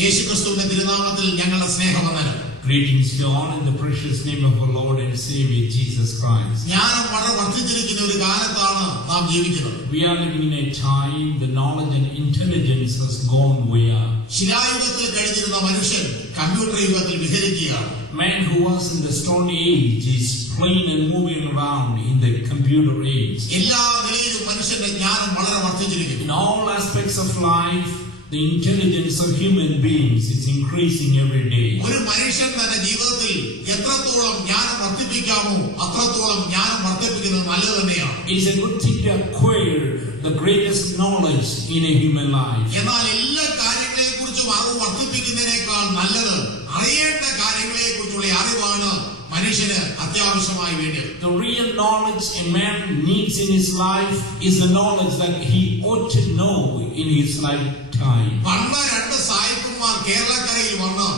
യേശുക്രിസ്തുവിന്റെ തിരുനാമത്തിൽ ഞങ്ങളുടെ സ്നേഹവന്ദനം. Greetings to all in the precious name of our Lord and Savior Jesus Christ. ജ്ഞാനം വളരെ വർദ്ധിച്ചിരിക്കുന്ന ഒരു കാലത്താണ് നാം ജീവിക്കുന്നത്. We are living in a time the knowledge and intelligence has gone way up. ശിലായുഗത്തിൽ കഴിഞ്ഞിരുന്ന മനുഷ്യൻ കമ്പ്യൂട്ടർ യുഗത്തിൽ വിഹരിക്കുകയാണ്. Man who was in the Stone Age is playing and moving around in the computer age. എല്ലാ നിലയിലും മനുഷ്യന്റെ ജ്ഞാനം വളരെ വർദ്ധിച്ചിരിക്കുന്നു. In all aspects of life, the intelligence of human beings is increasing every day. ഒരു മനുഷ്യൻ തന്റെ ജീവിതത്തിൽ എത്രത്തോളം ജ്ഞാനം വർദ്ധിപ്പിക്കാമോ അത്രത്തോളം ജ്ഞാനം വർദ്ധിപ്പിക്കുന്നത് നല്ലത് തന്നെയാണ്. It is a good thing to acquire the greatest knowledge in a human life. എന്നാൽ എല്ലാ കാര്യങ്ങളെക്കുറിച്ചും അറിവ് വർദ്ധിപ്പിക്കുന്നതിനേക്കാൾ നല്ലത് അറിയേണ്ട കാര്യങ്ങളെക്കുറിച്ചുള്ള അറിവാണ് മനുഷ്യന് അത്യാവശ്യമായി വേണ്ടത്. The real knowledge a man needs in his life is the knowledge that he ought to know in his lifetime. പണ്ട് രണ്ട് സായിപ്പന്മാർ കേരളക്കരയിൽ വന്ന്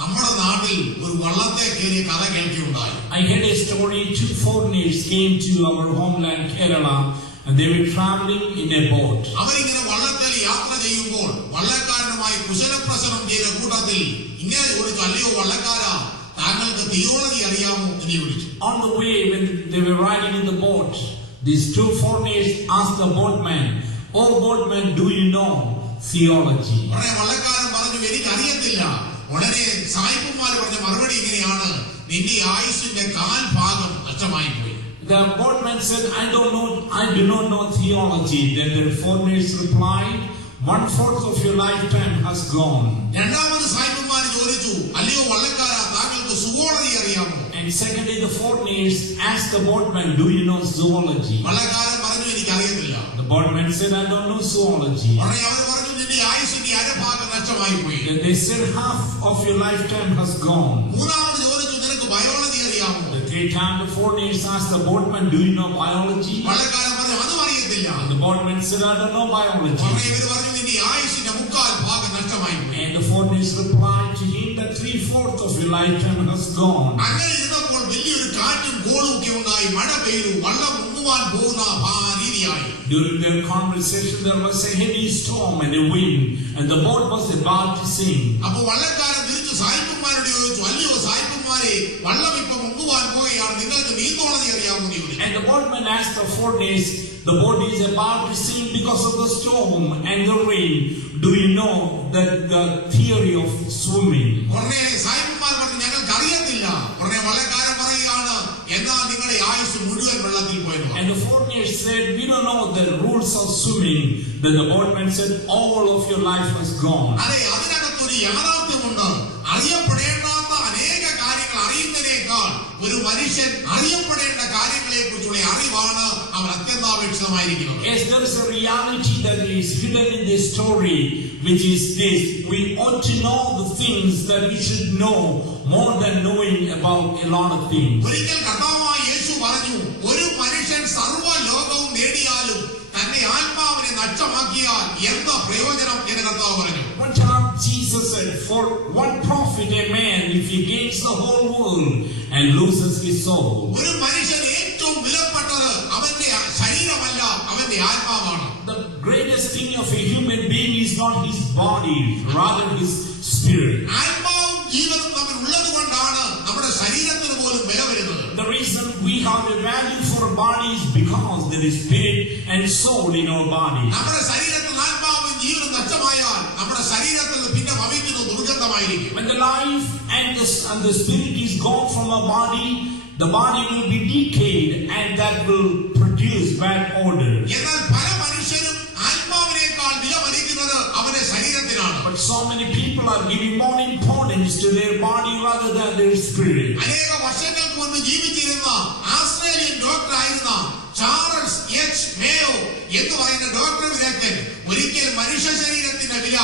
നമ്മുടെ നാട്ടിൽ ഒരു വള്ളത്തെ കയറി കഥ കേൾക്കുകയുണ്ടായി. I heard a story. Two foreigners came to our homeland Kerala and they were traveling in a boat. അവരിങ്ങനെ വള്ളത്തിൽ യാത്ര ചെയ്യുമ്പോൾ വള്ളക്കാരനുമായി കുശലപ്രശ്നം ചെയ്ത കൂട്ടത്തിൽ ഇങ്ങനെ ഒരു ചൊല്ലിയോ വള്ളക്കാരാ താങ്കൾക്ക് തിയോളജി അറിയാമോ എന്ന് ചോദിച്ചു. On the way when they were riding in the boat, these two foreigners asked the boatman, "Oh boatman, do you know theology?" ഉടനെ വള്ളക്കാരൻ പറഞ്ഞു എനിക്ക് അറിയത്തില്ല. ഉടനെ സായിപ്പന്മാർ പറഞ്ഞ മറുപടി ഇങ്ങനെയാണ്, നിന്റെ ആയുസ്സിന്റെ കാൽ ഭാഗം നഷ്ടമായി പോയി. The boatman said, I do not know theology. Then the foreigners replied, 1/4 of your lifetime has gone. രണ്ടാമത് സായിപ്പന്മാർ ചോദിച്ചു, അല്ലയോ വള്ളക്കാരാ താങ്കൾക്ക് സുവോളജി അറിയാമോ? And secondly, the foreigners asked the boatman, "Do you know zoology?" വള്ളക്കാരൻ പറഞ്ഞു എനിക്ക് അറിയത്തില്ല. The boatman said, "I don't know zoology." ഉടനെ അവർ പറഞ്ഞു നിന്റെ ആയുസ്സിന്റെ അരഭാഗം നഷ്ടമായി പോയി. Then they said, "Half of your lifetime has gone." മൂന്നാമത് ചോദിച്ചു നിനക്ക് ബയോളജി അറിയാമോ? The third time the foreigners asked the boatman, "Do you know biology?" വള്ളക്കാരൻ പറഞ്ഞു അതും അറിയത്തില്ല. And the boatman said, "I don't know biology." ഉടനെ ഇവർ പറഞ്ഞു നിന്റെ ആയുസ്സിന്റെ മുക്കാൽ ഭാഗം നഷ്ടമായി പോയി. And the foreigners replied to him that 3/4 of your lifetime has gone. അങ്ങനെ ഇരുന്നപ്പോൾ വലിയൊരു കാറ്റും കോളും ഒക്കെ ഉണ്ടായി. മഴ പെയ്തു. വള്ളം മുങ്ങുവാൻ പോകുന്ന രീതിയായി. During their conversation there was a heavy storm and a wind and the boat was about to sink. അപ്പോൾ വള്ളക്കാരൻ തിരിച്ചു സായിപ്പന്മാരോട് ചോദിച്ചു, അല്ലയോ സായിപ്പന്മാരെ വള്ളം ഇപ്പൊ മുങ്ങുവാൻ പോവുകയാണ്, നിങ്ങൾക്ക് നീന്തോളജി അറിയാമോ എന്ന് ചോദിച്ചു. And the boatman asked the foreigners, the boat is about to sink because of the storm and the rain. Do you know that the theory of swimming? ഉടനെ സായിപ്പന്മാർ പറഞ്ഞു ഞങ്ങൾക്ക് അറിയത്തില്ല. ഉടനെ വള്ളക്കാരൻ പറയുകയാണ്, എന്നാൽ നിങ്ങളുടെ ആയുസ് മുഴുവൻ വെള്ളത്തിൽ പോയിരുന്നു. And the foreigners said, "We don't know the rules of swimming." Then the boatman said, "All of your life has gone." അതെ, അതിനകത്തൊരു യാഥാർത്ഥ്യമുണ്ട്. അറിയപ്പെടേണ്ടാത്ത അനേക കാര്യങ്ങൾ അറിയുന്നതിനേക്കാൾ ഒരു മനുഷ്യൻ അറിയപ്പെടേണ്ട കാര്യങ്ങളെ കുറിച്ചുള്ള അറിവാണ് അവൻ അത്യന്താപേക്ഷിതമായിരിക്കുന്നത്. Yes, there is a reality that is hidden in this story, which is this: we ought to know the things that we should know more than knowing about a lot of things. ഒരിക്കൽ കർത്താവായ യേശു പറഞ്ഞു, ഒരു മനുഷ്യൻ സർവ്വ ലോകവും നേടിയാലും തന്റെ ആത്മാവിനെ നഷ്ടമാക്കിയാൽ എന്താ പ്രയോജനം എന്ന് കർത്താവ് പറഞ്ഞു. One time Jesus said, "For what profit a man if he gains the whole world and loses his soul?" ഒരു മനുഷ്യൻ ഏറ്റവും വിലപ്പെട്ടത് അവന്റെ ശരീരമല്ല, അവന്റെ ആത്മാവാണ്. The greatest thing of a human being is not his body, rather his spirit. ആത്മാവും ജീവനും തമ്മിൽ ഉള്ളത് കൊണ്ടാണ് നമ്മുടെ ശരീരത്തിന് പോലും വില വരുന്നത്. The reason we have a value for a body is because there is spirit and soul in our body. നമ്മുടെ ശരീരത്തിൽ ആത്മാവും ജീവനും നഷ്ടമായാൽ നമ്മുടെ ശരീരത്തിൽ പിന്നെ ഭവിക്കുന്നത് ദുർഗന്ധമായിരിക്കും. When the life and the spirit is gone from our body, the body will be decayed and that will produce bad odor. എന്നാൽ പല മനുഷ്യരും ആത്മാവിനേക്കാൾ വില മതിക്കുന്നത് അവന്റെ ശരീരത്തിനാണ്. But so many people are giving more importance to their body rather than their spirit. അനേക വർഷങ്ങൾക്ക് മുൻപ് ജീവിച്ചിരുന്ന ആസ്ട്രേലിയൻ ഡോക്ടർ ആയിരുന്ന ചാൾസ് എച്ച് മേയോ എന്ന് പറയുന്ന ഡോക്ടർ വിദഗ്ധൻ ഒരിക്കൽ മനുഷ്യ ശരീരത്തിന്റെ വില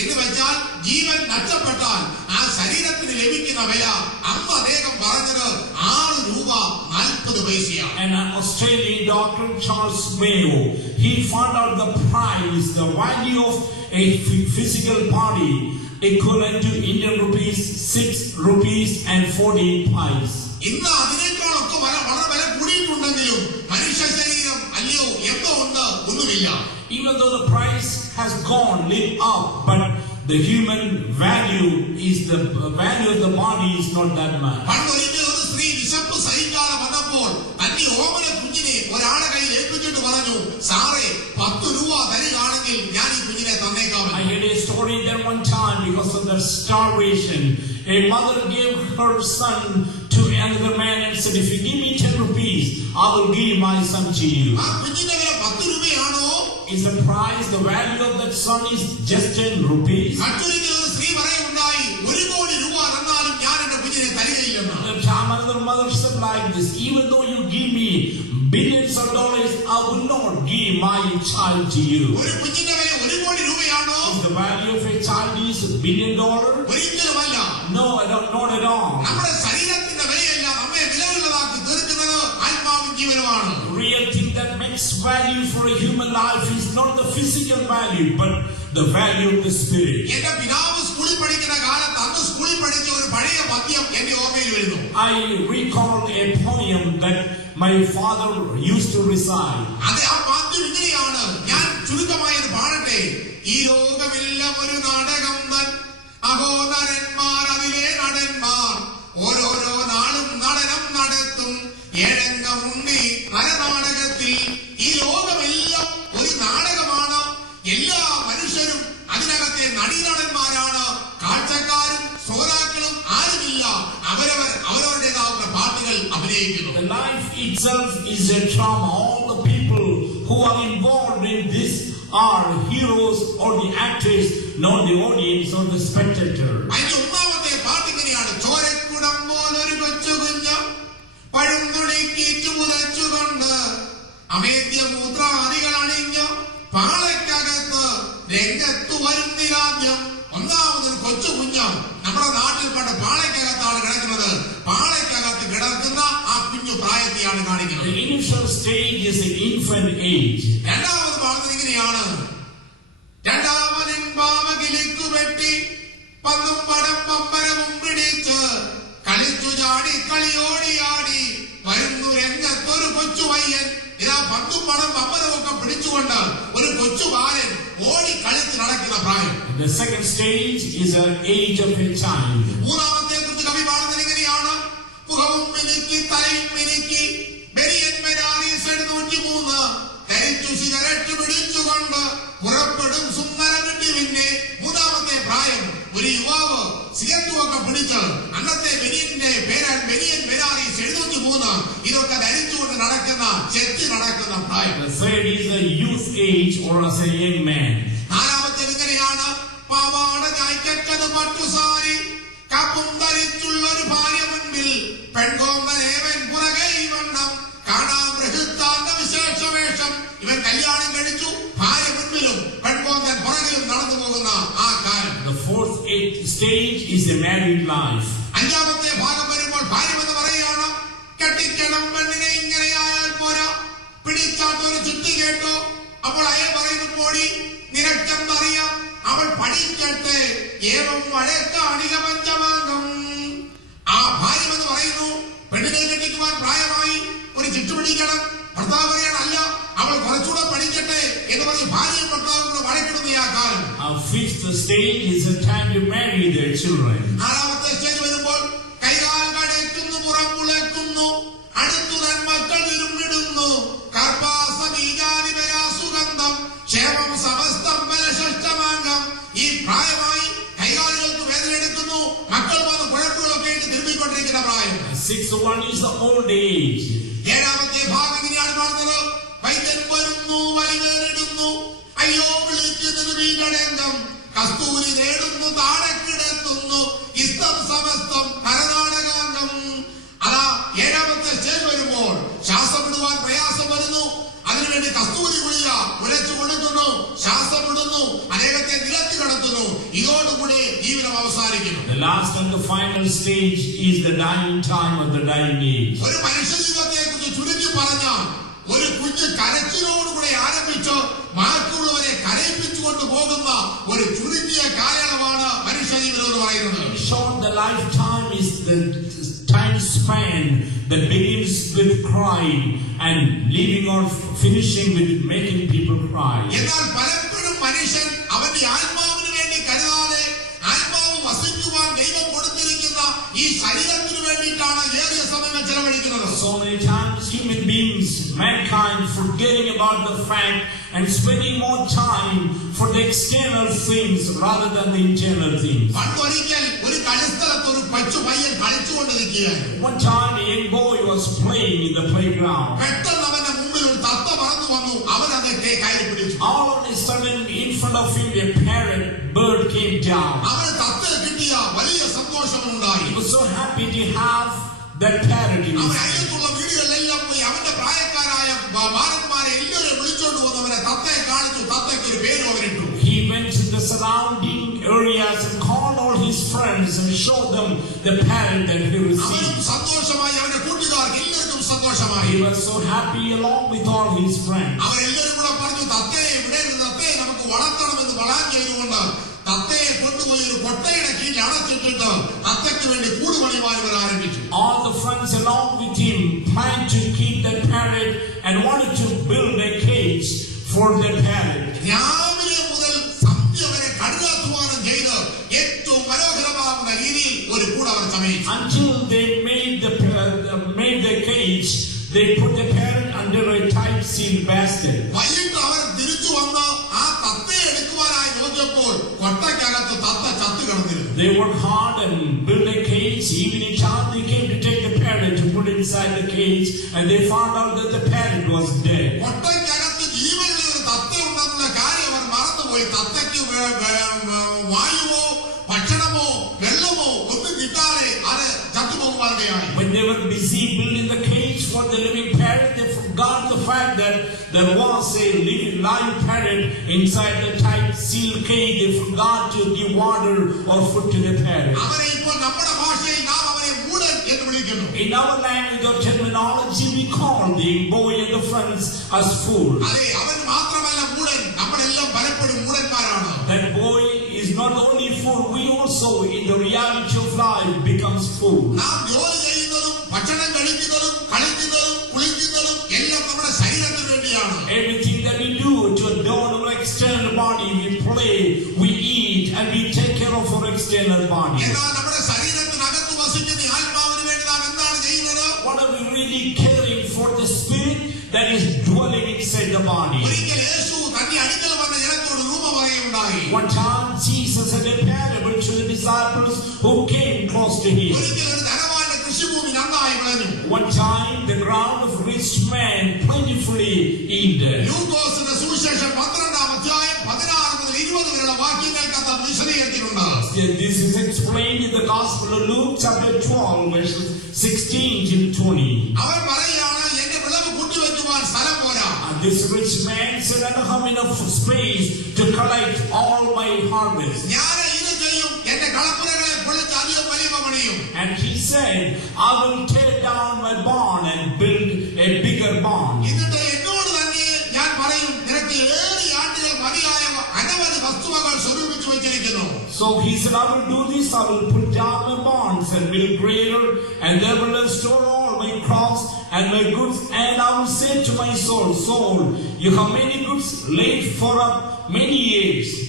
എന്ന് വെച്ചാൽ ജീവൻ നഷ്ടപ്പെട്ടാൽ ആ ശരീരത്തിന് ലഭിക്കുന്ന വില അന്ന് അദ്ദേഹം പറഞ്ഞത് $6.40. An Australian doctor, Charles Mayo, he found out the price, the value of a physical body equivalent to Indian rupees 6.40 rupees. ഇന്ന് അതിനേക്കാളൊക്കെ വളരെ വില കൂടിയിട്ടുണ്ടെങ്കിലും മനുഷ്യ ശരീരം അല്ലയോ എന്തോ ഉണ്ട് ഒന്നുമില്ല. Even though the price has gone, lit up, but the human value is the value of the body is not that much. പണ്ടൊരിക്കൽ ഒരു സ്ത്രീ വിശപ്പ് സഹിക്കാതെ വന്നപ്പോൾ തന്റെ ഓമന കുഞ്ഞിനെ ഒരാളെ കയ്യിൽ ഏൽപ്പിച്ചിട്ട് പറഞ്ഞു, സാറേ 10 രൂപ തരികയാണെങ്കിൽ ഞാൻ ഈ കുഞ്ഞിനെ തന്നേക്കാം. I heard a story there one time because of the starvation. A mother gave her son to another man and said, if you give me 10 rupees, I will give my son to you. ആ കുഞ്ഞിന്റെ വില 10 രൂപയാണോ? Is the price, the value of that son is just 10 rupees? മറ്റൊരിക്കൽ ഒരു സ്ത്രീ പറയുണ്ടായി, 1 കോടി രൂപ തന്നാലും ഞാൻ എന്റെ കുഞ്ഞിനെ തരികയില്ലെന്ന്. At the time another mother said like this, even though you give me billions of dollars, I will not give my child to you. ഒരു കുഞ്ഞിന്റെ വില 1 കോടി രൂപയാണോ? Is the value of a child is $1 billion? ഒരിക്കലുമല്ല. No, not at all. നമ്മുടെ ശരീരത്തിന്റെ വിലയല്ല നമ്മെ വിലയുള്ളതാക്കി തീർക്കുന്നത് ആത്മാവും ജീവനുമാണ്. The real thing that makes value for a human life is not the physical value, but the value of the spirit. എന്റെ പിതാവ് സ്കൂളിൽ പഠിക്കുന്ന കാലത്ത് അന്ന് സ്കൂളിൽ പഠിച്ച ഒരു പഴയ പദ്യം എന്റെ ഓർമ്മയിൽ വരുന്നു. I recall a poem that my father used to recite. അത് ആ പദ്യം ഇങ്ങനെയാണ്, ഞാൻ ചുരുക്കമായത് പാടട്ടെ. ഈ ലോകമെല്ലാം ഒരു നാടകം തൻ, അഹോനരന്മാർ അതിലെ നടന്മാർ, ഓരോരോ നാളും നടനം നടത്തും, ഏഴംഗമുണ്ടി നരനാടകത്തിൽ. ഈ ലോകമെല്ലാം ഒരു നാടകമാണ്, എല്ലാ മനുഷ്യരും അതിനകത്തെ നടീനടന്മാരാണ്, കാഴ്ചക്കാരും ശ്രോതാക്കളും ആരുമില്ല, അവരവരുടേതാവുന്ന പാട്ടുകൾ അഭിനയിക്കുന്നു. The life itself is a drama. All the people who are involved in this are heroes or the actors, not the audience or the spectator. അതിന്റെ ഒന്നാമത്തെ പാട്ട് ഇങ്ങനെയാണ്, ചോരക്കുടം പോലൊരു കൊച്ചു കുഞ്ഞ് പഴുന്തുണിക്കീറ്റു മുതച്ചുകൊണ്ട് അമേദ്യമൂത്രാദികൾ അണിഞ്ഞ് പാളയ്ക്കകത്ത് രംഗത്തു വരുന്നിരാദ്യം. ഒന്നാമതൊരു കൊച്ചു കുഞ്ഞ് നമ്മുടെ നാട്ടിൽ പണ്ട് പാളയ്ക്കകത്താണ് കിടക്കുന്നത്. പാളയ്ക്കകത്ത് കിടക്കുന്ന ആ കുഞ്ഞു പ്രായത്തെയാണ് കാണിക്കുന്നത്. The initial stage is the infant age. രണ്ടാമത് പാടുന്നത് ഇങ്ങനെയാണ്, രണ്ടാമനിൻ പാവകിലിക്കു വെട്ടി പന്നും പടം പമ്പരവും പിടിച്ച് കളിച്ചു ചാടി കളിയോടിയാടി വരുന്നു രംഗത്തൊരു കൊച്ചു പയ്യൻ. ഇതാ പത്തും പടം പമ്പരവും ഒക്കെ പിടിച്ചുകൊണ്ട് ഒരു കൊച്ചു ബാലൻ ഓടി കളിച്ച് നടക്കുന്ന പ്രായം. The second stage is the age of a child. മൂന്നാമത്തെ കുറിച്ച് കവി പാടുന്നത് ഇങ്ങനെയാണ്, മുഖവും മിനുക്കി തലയും മിനുക്കി ബെരിയന്മരാറി 103 ധരിച്ചു സിഗരറ്റ് പിടിച്ചുകൊണ്ട് പുറപ്പെടും സുന്ദര കിട്ടി. പിന്നെ മൂന്നാമത്തെ പ്രായം, ഒരു യുവാവ് സിഗരറ്റുമൊക്കെ പിടിച്ച് അന്നത്തെ ബെനിയന്റെ പേരാൻ ബെനിയൻ ബെരാറി 703 ഇതൊക്കെ ധരിച്ചുകൊണ്ട് നടക്കുന്ന ചെത്തി നടക്കുന്ന പ്രായം. The third is the youth age or as a young man. നാലാമത്തേത് ഇങ്ങനെയാണ്, പാവാട ചായ്ക്കച്ചത് പട്ടുസാരി കപ്പും ധരിച്ചുള്ളൊരു ഭാര്യ മുൻപിൽ പെൺകോങ്ങനേവൻ പുറകെ വണ്ണം കാണാൻ ബൃഹത്താന്ന വിശേഷവേഷം. ഇവൻ കല്യാണം കഴിച്ചു, ഭാര്യ മുൻപിലും പെൺകോങ്ങൻ പുറകിലും നടന്നു പോകുന്ന ആ കാലം. The fourth stage is the married life. അഞ്ചാമത്തെ ഭാഗം വരുമ്പോൾ ഭാര്യ എന്ന് പറയുകയാണ്, കെട്ടിക്കണം പെണ്ണിനെ ഇങ്ങനെയായാൽ പോരാ, പിടിച്ചാട്ടൊരു ചുറ്റി കേട്ടോ. അപ്പോൾ അയാൾ പറയുന്നു, പോടി നിനക്കെന്തറിയാം, അവൾ പഠിക്കട്ടെ ഏവം വഴക്കാണിക പഞ്ചമാംഗം. ആ ഭാര്യ എന്ന് പറയുന്നു, പെണ്ണിനെ കെട്ടിക്കുവാൻ പ്രായമായി, ഒരു ചുറ്റു പിടിക്കണം. ഭർത്താവ് പറയണം, അല്ല അവൾ കുറച്ചുകൂടെ പഠിക്കട്ടെ എന്ന് പറഞ്ഞ് ഭാര്യയും ഭർത്താവും കൂടെ വഴക്കിടുന്ന ആ കാലം. Our fifth stage is the time to marry their children. ആറാമത്തെ സ്റ്റേജ് വരുമ്പോൾ കൈകാൽ കടയ്ക്കുന്നു, പുറം പുളയ്ക്കുന്നു, അടുത്തു തൻ മക്കൾ ഇരുമിടുന്നു, കർപ്പാസമീജാനിപരാസുഗന്ധം ക്ഷേമം സമസ്തം ബലഷ്ഠമാംഗം. ഈ പ്രായമായി കൈകാലുകൾക്ക് വേദനയെടുക്കുന്നു, മക്കൾ വന്ന് കുഴപ്പങ്ങളൊക്കെ ആയിട്ട് നിർമ്മിക്കൊണ്ടിരിക്കുന്ന പ്രായം. The sixth one is the old age. ഏഴാമത്തെ ഭാഗം ഇങ്ങനെയാണ് പറഞ്ഞത്, വൈദ്യൻ വരുന്നു വലിവേറിടുന്നു, അയ്യോ വിളിക്കുന്നത് വീടടങ്കം, കസ്തൂരി നേടുന്നു താഴെ കിടത്തുന്നു, ഇസ്തം സമസ്തം കരനാടകാംഗം. അതാ ഏഴാമത്തെ സ്റ്റേജ് വരുമ്പോൾ ശ്വാസം വിടുവാൻ പ്രയാസം വരുന്നു, അതിനുവേണ്ടി കസ്തൂരി ഗുളിക ഉരച്ചു കൊടുക്കുന്നു, ശ്വാസം വിടുന്നു, അദ്ദേഹത്തെ നിലത്ത് കിടത്തുന്നു. ഇതോടുകൂടി ജീവിതം അവസാനിക്കുന്നു. The last and the final stage is the dying time of the dying age. ഒരു മനുഷ്യ ജീവിതത്തെ കുറിച്ച് ചുരുക്കി പറഞ്ഞാൽ, ഒരു കുഞ്ഞ് കരച്ചിലോടുകൂടെ ആരംഭിച്ച് ബാക്കിയുള്ളവരെ കരയിപ്പിച്ചുകൊണ്ട് പോകുന്ന ഒരു ചുരുക്കിയ കാലയളവാണ് മനുഷ്യ ജീവിതം എന്ന് പറയുന്നത്. In short, the lifetime is the time span that begins with crying and leaving on finishing with making people cry. എന്നാൽ പലപ്പോഴും മനുഷ്യൻ അവന്റെ ആത്മാവിന് വേണ്ടി കരുതാതെ about the fact and spending more time for the external things rather than the internal things. One time a young boy was playing in the playground. All of a sudden in front of him a parrot bird came down. He was so happy to have that parrot in his hand. He went to the surrounding areas and called all his friends and showed them the parrot that he received. He was so happy along with all his friends. All the friends along with him planned to keep that parrot and wanted to build a cage for the parrot. Until they made the cage, they put the parrot under a tight sealed basket. They worked hard and built a cage. Evening time they came to take the parrot to put inside the cage, and they found out that the parrot was dead. When they were busy building the cage for the living parrot, they forgot the fact that there was a living live parrot inside the tight sealed cage. They forgot to give water or food to the parrot. In our language or terminology, we call the boy and the friends as fools. That boy is not only fool, we also in the reality of life becomes fool. Everything that we do to adorn our external body, we play, we eat, and we take care of our external body. What are we really caring for? The spirit that is dwelling inside the body. One time Jesus had a parable to the disciples who came close to him. One time the ground of rich man plentifully yielded. This is explained in the Gospel of Luke chapter 12 verses 16 till 20. This rich man said, I don't have enough space to collect all my harvest. And he said, I will tear down my barn and build a bigger barn. So he said, I will do this, I will put down my barns and build greater, and there will I store all my crops and my goods, and I will say to my soul, soul, you have many goods laid for up many years.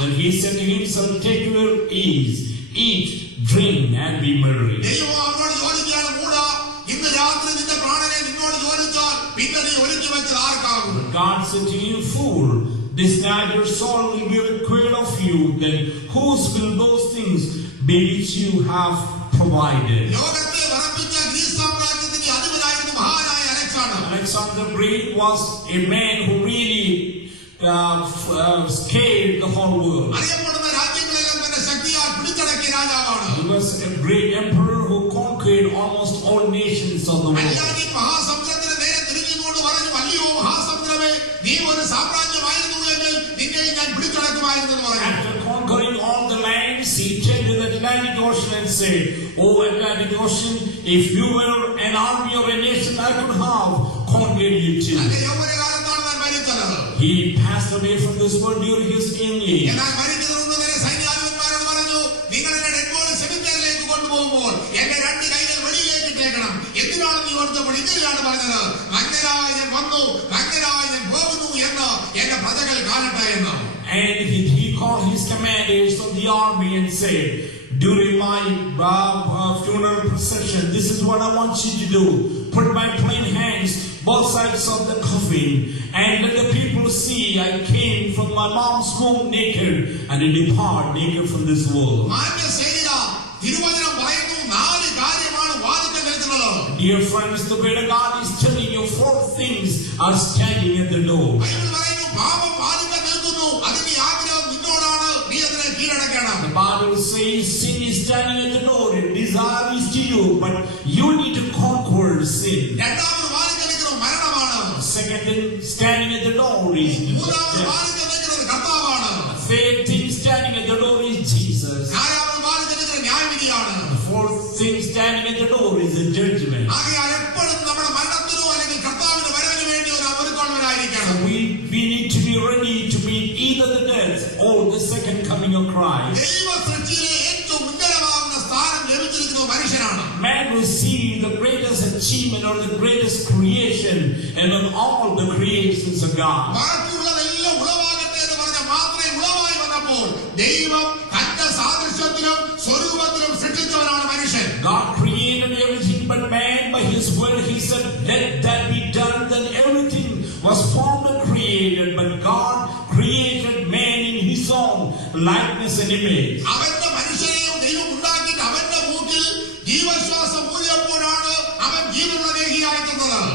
Then he said to himself, take your ease, eat, drink, and be merry. God said to him, fool, this night your soul will be required of you, then whose will those things be which you have provided? Alexander the Great was a man who really scared the whole world. He was a great emperor who conquered almost all nations of the world. After conquering all the lands, he turned to the Atlantic Ocean and said, "Oh Atlantic Ocean, if you were an army or a nation, I could have conquered you too." He passed away from this world during his young age. And he called his commanders of the army and said, during my funeral procession, this is what I want you to do. Put my plain hands both sides of the coffin, and let the people see I came from my mom's womb naked, and I depart naked from this world. Dear friends, the word of God is telling you 4 things are standing at the door. The Bible says sin is standing at the door, and desire is to you, but you need to conquer sin. Second thing standing at the door is third thing standing at the door is Jesus. The fourth thing standing at the door is the judgment. We need to be ready to meet either the death or the second coming of Christ. Man will see the greatest achievement or the greatest creation among all the creations of God. God created everything but man. By His word He said, let that be done. Then everything was formed and created, but God created man in His own likeness and image.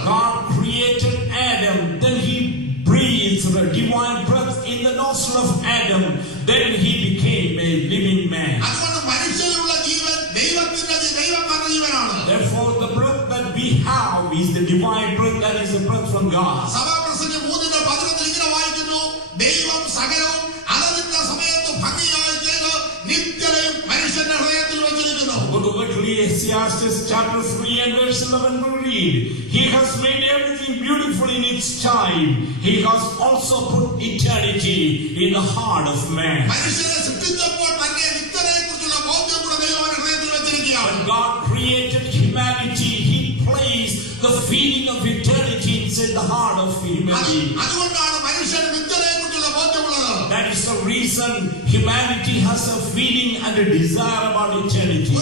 God created Adam, then He breathed the divine breath in the nostril of Adam, then he became a living man. Therefore, the breath that we have is the divine breath, that is the breath from God. Go to Ecclesiastes chapter 3 and verse 11 to read. He has made everything beautiful in its time. He has also put eternity in the heart of man. When God created humanity, He placed the feeling of eternity inside the heart of humanity. That is the reason humanity has a feeling and a desire about eternity.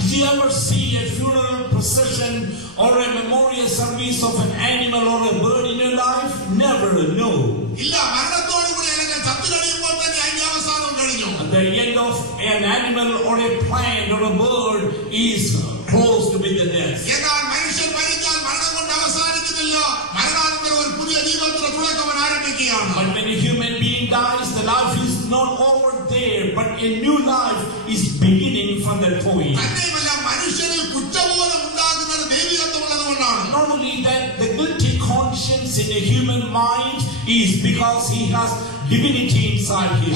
Did you ever see a funeral procession or a memorial service of an animal or a bird in your life? Never, no. At the end of an animal or a plant or a bird is close to be the death. But when a human being dies, the life is not over there, but a new life is beginning from that point. Not only that, the guilty conscience in a human mind is because he has divinity inside him.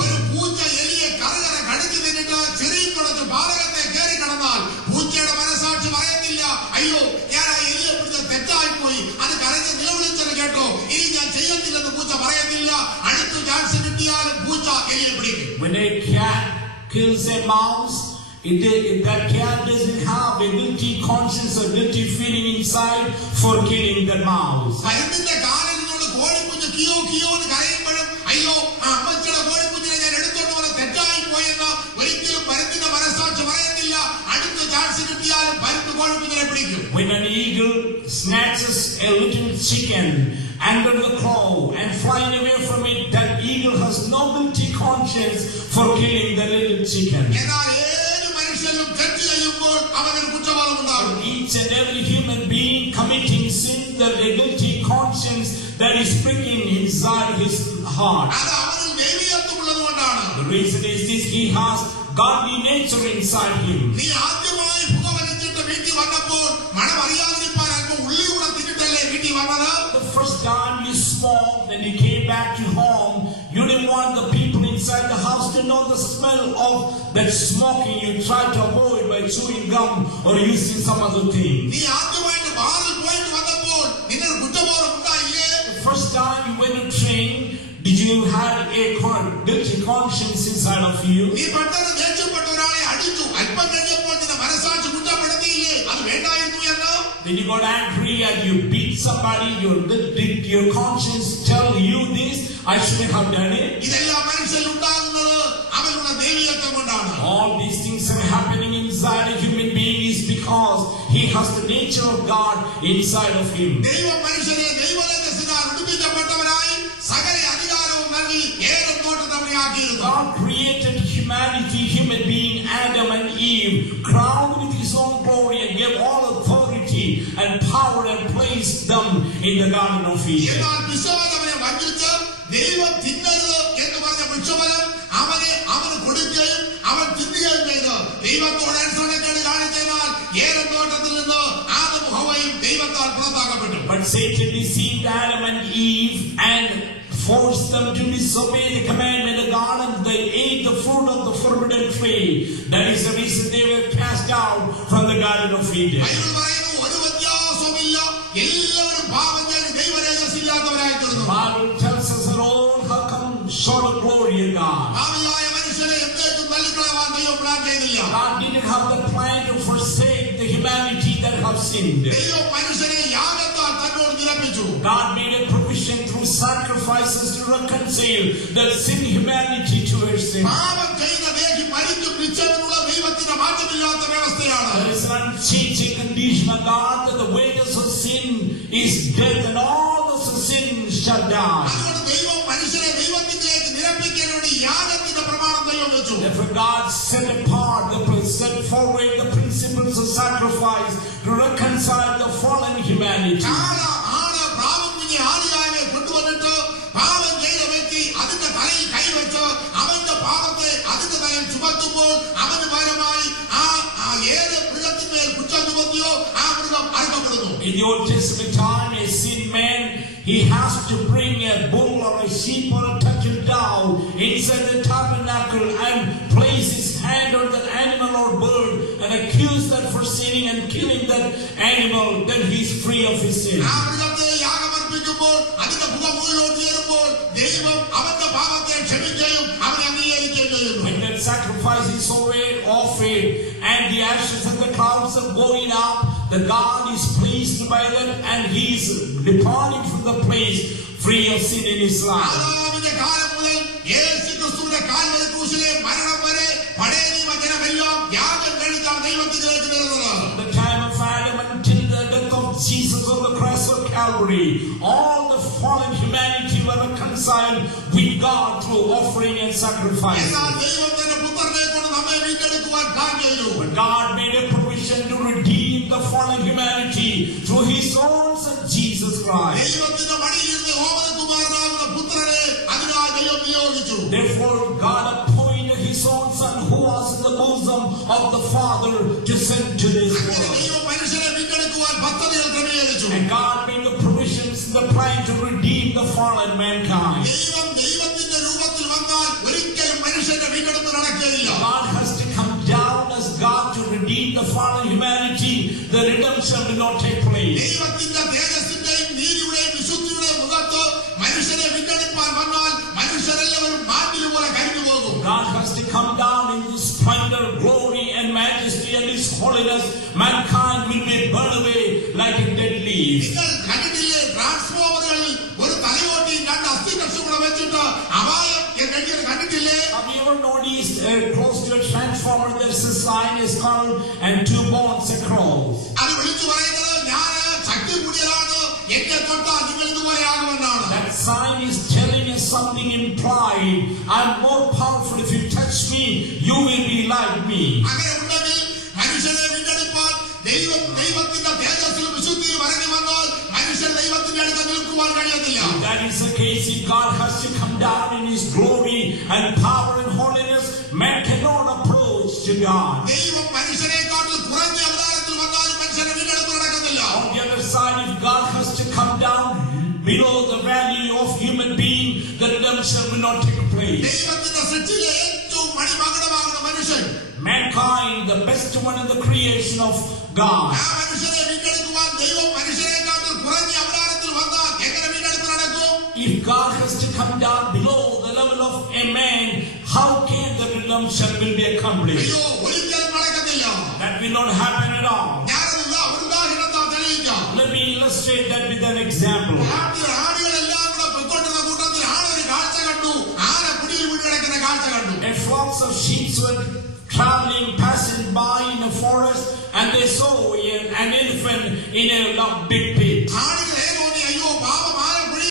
When a cat kills a mouse, if that cat doesn't have a guilty conscience or guilty feeling inside for killing the mouse. When an eagle snatches a little chicken under the claw and flying away from it, that eagle has no guilty conscience for killing the little chicken. Each and every human being committing sin, the guilty conscience that is pricking inside his heart. The reason is this: he has godly nature inside him. The first time you smoked and you came back to home, you didn't want the people inside the house to know the smell of that smoking. You tried to avoid by chewing gum or using some other thing. The first time you went to train, did you have a guilty conscience inside of you? പറഞ്ഞില്ലേ അത് വേണ്ടായിരുന്നു എന്ന്? When you got angry and you beat somebody, did your conscience tell you this? I shouldn't have done it. ഇതെല്ലാം മനുഷ്യരിൽ ഉണ്ടാകുന്നത് അവരുടെ ദൈവികത്വം കൊണ്ടാണ്. All these things are happening inside a human being is because he has the nature of God inside of him. ദൈവം മനുഷ്യരെ ദൈവതേജസ്സിനാൽ ഉടുപ്പിക്കപ്പെട്ടവരായി സകല അധികാരവും നൽകി ഏദൻ തോട്ടത്തിൽ അവരെ ആക്കിയിരുന്നു. God created humanity, human being, Adam and Eve, crowned with his own glory and gave all authority and power and placed them in the Garden of Eden. എന്നാൽ പിശാച് അവനെ വഞ്ചിച്ച് ദൈവം തിന്നരുത് എന്ന് പറഞ്ഞ വൃക്ഷഫലം അവന് കൊടുക്കുകയും അവൻ തിന്നുകയും ചെയ്ത് ദൈവത്തോട് അനുസരണക്കേട് കാണിച്ചതിനാൽ ഏദൻ തോട്ടത്തിൽ നിന്ന് ആദം ഹവ്വയും ദൈവത്താൽ പുറത്താക്കപ്പെട്ടു. But Satan deceived Adam and Eve and forced them to disobey the commandment of God, and they ate the fruit of the forbidden tree. That is the reason they were cast out from the Garden of Eden. Bible പറയുന്നു ഒരു വ്യത്യാസവുമില്ല, എല്ലാവരും പാപം ചെയ്ത് ദൈവതേജസ്സ് ഇല്ലാത്തവരായി തീർന്നു. The Bible tells us that all have come short of glory of God. പാപിയായ മനുഷ്യരെ എന്നേക്കും തള്ളിക്കളയാൻ ദൈവം പ്ലാൻ ചെയ്തില്ല. God didn't have the plan to forsake the humanity that have sinned. ദൈവം മനുഷ്യരെ യാഗത്താൽ തന്നോട് നിരപ്പിച്ചു. God made a provision through sacrifices to reconcile the sin humanity towards sin. പാപം ചെയ്ത ദേഹി മരിച്ചു നിശ്ചയമുള്ള ദൈവത്തിന്റെ മാറ്റമില്ലാത്ത വ്യവസ്ഥയാണ്. There is an unchanging condition of God that the wages of sin is death, and all those of sin shall die. അതുകൊണ്ട് ദൈവം മനുഷ്യരെ ദൈവത്തിലേക്ക് നിരപ്പിക്കാൻ വേണ്ടി യാഗത്തിന്റെ പ്രമാണം ദൈവം വെച്ചു. Therefore God set forward the principles of sacrifice to reconcile the fallen humanity. കൊണ്ടുവന്നിട്ട് പാപം ചെയ്ത വ്യക്തി അതിന്റെ തലയിൽ കൈവച്ച് അവന്റെ പാപത്തെ അതിന്റെ തലയിൽ ചുമത്തുമ്പോൾ അവന് പകരമായി ഏത് മൃഗത്തിന്മേൽ കുറ്റം ചുമത്തിയോ ആ മൃഗം അറുക്കപ്പെടുന്നു. In the Old Testament time, a sin man, he has to bring a bull or a sheep or a turtle down inside the tabernacle and place his hand on that animal or bird and accuse that for sinning and killing that animal, then he is free of his sin. ആ മൃഗത്തെ യാഗമർപ്പിക്കുമ്പോൾ അതിന്റെ മുഖമുകളിലോട്ട് ചേരുമ്പോൾ ദൈവം അവന്റെ പാപത്തെ ക്ഷമിക്കുകയും അവനെ അംഗീകരിക്കുകയും ചെയ്യുന്നു. When that sacrifice is offered and the ashes of the clouds are going up, the God is pleased by that and he is departing from the place free of sin in his life. ആദാമിന്റെ കാലം മുതൽ യേശുക്രിസ്തുവിന്റെ കാൽവരി ക്രൂശിലെ മരണം വരെ പഴയ നിയമജനമെല്ലാം യാഗം കഴിച്ചാണ് ദൈവത്തിലേക്ക് വരുന്നത്. The time of Adam until the death of Jesus on the cross of Calvary, all the fallen humanity were reconciled with God through offering and sacrifice. എന്നാൽ ദൈവം തന്റെ പുത്രനെ കൊണ്ട് നമ്മെ വീണ്ടെടുക്കുവാൻ പ്ലാൻ ചെയ്തു. But God made a provision to redeem the fallen humanity through his own son Jesus Christ. ദൈവത്തിന്റെ മടിയിലിരുന്ന് ഓമനകുമാരനാകുന്ന പുത്രനെ അതിനായി ദൈവം നിയോഗിച്ചു. Therefore God appointed his own son who was in the bosom of the Father to send to this world. ദൈവം മനുഷ്യനെ വീണ്ടെടുക്കുവാൻ പദ്ധതികൾ ക്രമീകരിച്ചു. And God made the provisions in the plan to redeem the fallen mankind. ദൈവത്തിന്റെ രൂപത്തിൽ വന്നാൽ ഒരിക്കലും മനുഷ്യന്റെ വീണ്ടെടുപ്പ് നടക്കുകയില്ല. God has to come down as God to redeem the fallen humanity. The redemption will not take place. ദൈവത്തിന്റെ തേജസ്സിന്റെയും നീതിയുടെയും വിശുദ്ധിയുടെയും മുഖത്ത് മനുഷ്യനെ വീണ്ടെടുപ്പാൻ വന്നാൽ മനുഷ്യരെല്ലാവരും മാറ്റില് പോലെ കഴിഞ്ഞു പോകും. God has to come down in his splendor, glory and majesty and his holiness. Mankind will be burned away like a dead leaf. നിങ്ങൾ കണ്ടിട്ടില്ലേ ട്രാൻസ്ഫോമറുകളിൽ ഒരു തലയോട്ടിയും രണ്ട് അസ്ഥികക്ഷങ്ങളും വെച്ചിട്ട് അപായം എന്നെഴുതിയത് കണ്ടിട്ടില്ലേ? Have you ever noticed close to a transformer there's a sign is called and two bones across? അത് വിളിച്ചു പറയുന്നത് ഞാൻ ശക്തി കൂടിയതാണ്, എന്നെ തൊട്ടാൽ നിങ്ങൾ ഇതുപോലെ ആകുമെന്നാണ്. That sign is telling us something implied. I'm more powerful. If you touch me, you will be like me. അങ്ങനെ ഉണ്ടെങ്കിൽ മനുഷ്യനെ വീണ്ടെടുപ്പാൻ ദൈവത്തിന്റെ തേജസ്സിലും വിശുദ്ധിയിലും ഇറങ്ങി വന്നാൽ മനുഷ്യൻ ദൈവത്തിന്റെ അടുത്ത് നിൽക്കുവാൻ കഴിയത്തില്ല. That is the case. If God has to come down in his glory and power and holiness, man cannot approach to God. ദൈവം മനുഷ്യനെക്കാട്ടിൽ കുറഞ്ഞ അവതാരത്തിൽ വന്നാലും മനുഷ്യനെ വീണ്ടെടുപ്പ് നടക്കത്തില്ല. On the other side, if God has to come down below the value of human being, the redemption will not take place. ദൈവത്തിന്റെ സൃഷ്ടിയിലെ ഏറ്റവും മണിമകുടമാകുന്ന മനുഷ്യൻ, Mankind, the best one in the creation of God. ആ മനുഷ്യനെ വീണ്ടെടുക്കുവാൻ ദൈവം മനുഷ്യനെക്കാട്ടിൽ കുറഞ്ഞ അവതാരത്തിൽ വന്നാൽ എങ്ങനെ വീണ്ടെടുപ്പ് നടക്കും? If God has to come down below the level of a man, how can the redemption will be accomplished? അയ്യോ, ഒരിക്കലും നടക്കത്തില്ല. That will not happen at all. ഞാനത് ഒരു ഉദാഹരണത്താൽ തെളിയിക്കാം. Let me illustrate that with an example. ആടുകളെല്ലാം കൂടെ പൊയ്ക്കൊണ്ടിരുന്ന കൂട്ടത്തിൽ ആളൊരു കാഴ്ച കണ്ടു. ആന കുടിയിൽ വീണ് കിടക്കുന്ന കാഴ്ച കണ്ടു. And flocks of sheep were traveling, passing by in a forest, and they saw an elephant in a big pit. ആടുകളെ തോന്നി, അയ്യോ പാപം, ആന കുഴി,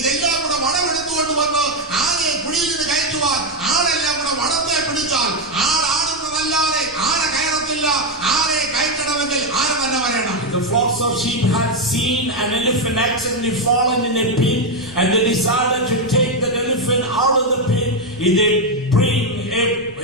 ഇതെല്ലാം കൂടെ വടമെടുത്തുകൊണ്ട് വന്ന് ആനയെ കുഴിയിൽ നിന്ന് കയറ്റുവാൻ ആളെല്ലാം കൂടെ വടത്തെ പിടിച്ചാൽ ആടാടുന്നതല്ലാതെ ആന കയറത്തില്ല. ആനയെ കയറ്റണമെങ്കിൽ ആന തന്നെ വരണം. The flocks of sheep had seen an elephant accidentally fallen in a pit, and they decided to take that elephant out of the pit. They bring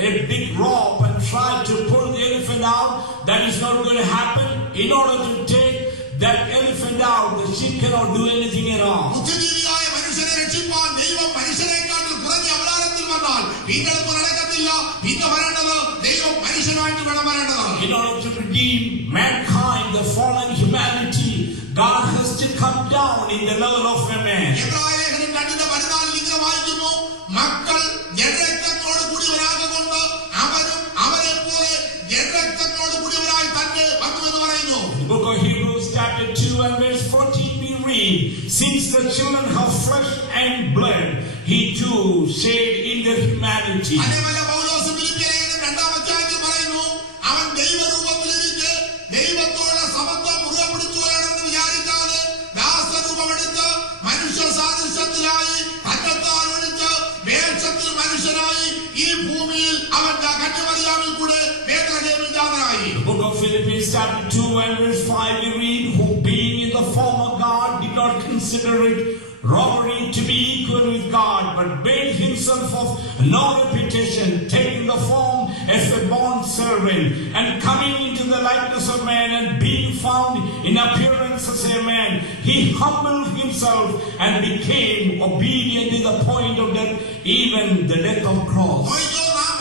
a big rope and try to pull the elephant out. That is not going to happen. In order to take that elephant out, the sheep cannot do anything at all. ബുദ്ധിജീവിയായ മനുഷ്യനെ രക്ഷിപ്പാൻ ദൈവം മനുഷ്യരെക്കാട്ടിൽ കുറഞ്ഞ അവതാരത്തിൽ വന്നാൽ വീണ്ടെടുപ്പ് നടക്കത്തില്ല. പിന്നെ വരേണ്ടത് ദൈവം മനുഷ്യനായിട്ട് വേണം വരേണ്ടത്. In order to redeem mankind, the fallen humanity, God has to come down in the level of a man. എബ്രായലേഖനം 2:14 ഇങ്ങനെ വായിക്കുന്നു, മക്കൾ ജഡരക്തങ്ങളോട് കൂടിയവരാകൊണ്ട് അവനും അവരെ പോലെ ജഡരക്തങ്ങളോട് കൂടിയവരായി തന്നെ വന്നു എന്ന് പറയുന്നു. The book of Hebrews chapter 2 and verse 14 we read, since the children have flesh and blood, he too shared in their humanity. അതേപോലെ പൗലോസ് ഫിലിപ്പിയലേഖനം 2-ാം അധ്യായത്തിൽ പറയുന്നു, അവൻ ദൈവരൂപത്തിലിരിക്കെ ദൈവത്തോടുള്ള സമത്വം മുറുകെ പിടിച്ചുകൊള്ളണമെന്ന് വിചാരിക്കാതെ ദാസരൂപമെടുത്ത് മനുഷ്യ സാദൃശ്യത്തിലായി തന്നെത്താൻ ഒഴിച്ച് വേഷത്തിൽ മനുഷ്യനായി ഈ ഭൂമിയിൽ അവൻ കന്യമറിയാമിൽ കൂടെ ബേത്ലഹേമിൽ ജാതനായി. The book of Philippians chapter 2 and verse 5 we read, who being in the form of God did not consider it robbery to be equal with God, but made himself of no reputation, taking the form as a bond servant, and coming into the likeness of man, and being found in appearance as a man, he humbled himself and became obedient to the point of death, even the death of cross.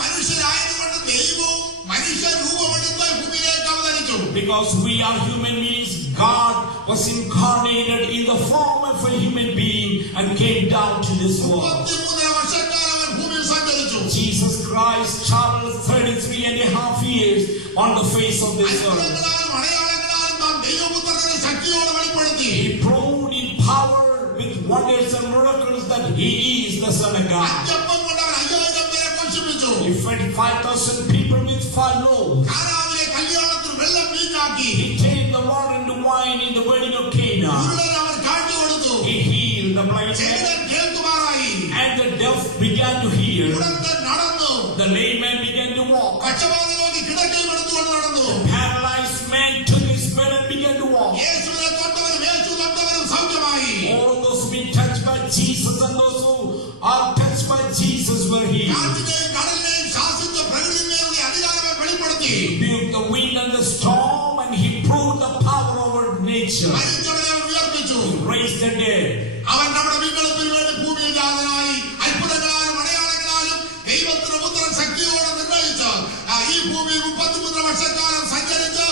മനുഷ്യരായതുകൊണ്ട് ദൈവവും മനുഷ്യരൂപമെടുത്ത് ഭൂമിയിലേക്ക് അവതരിച്ചു. Because we are human beings, God was incarnated in the form of a human being and came down to this world. 33 വർഷക്കാലം അവൻ ഭൂമിയിൽ സഞ്ചരിച്ചു. Jesus Christ traveled 33.5 years on the face of this earth. അത്ഭുതങ്ങളാലും അടയാളങ്ങളാലും താൻ ദൈവപുത്രന്റെ ശക്തിയോടെ വെളിപ്പെടുത്തി. He proved in power with wonders and miracles that he is the Son of God. അഞ്ചപ്പം കൊണ്ട് അവൻ 5000 പേരെ പോഷിപ്പിച്ചു. He fed 5,000 people with 5 loaves. കാനാവിലെ കല്യാണത്തിൽ വെള്ളം വീഞ്ഞാക്കി. He turned the water into wine in the wedding of Cana. ഉരുളൻ അവൻ കാഴ്ച കൊടുത്തു. He healed the blind man, ചെവിടൻ കേൾക്കുമാറായി. and the deaf began to hear. ഉടന്തൻ നടന്നു. The lame man began to walk. പക്ഷപാത രോഗി കിടക്കയും എടുത്തുകൊണ്ട് നടന്നു. Paralyzed man took his bed and began to walk. യേശുവിനെ തൊട്ടവരും യേശു തൊട്ടവരും സൗഖ്യമായി. All those who been touched by Jesus and those who are touched by Jesus were healed. കാറ്റിനെയും കടലിനെയും ശാസിച്ച പ്രകൃതിയുടെ അധികാരമെ വെളിപ്പെടുത്തി. He built the wind and the storm, and he proved the power over nature. മരിച്ചവരെ അവൻ ഉയർപ്പിച്ചു. He raised the dead. അവൻ നമ്മുടെ വീണ്ടെടുപ്പിന് വേണ്ടി ഭൂമിയിൽ ജാതനായി അത്ഭുതങ്ങളാലും അടയാളങ്ങളാലും ദൈവത്തിന്റെ പുത്രൻ ശക്തിയോടെ നിർണയിച്ച് ഈ ഭൂമിയിൽ 33 വർഷക്കാലം സഞ്ചരിച്ച്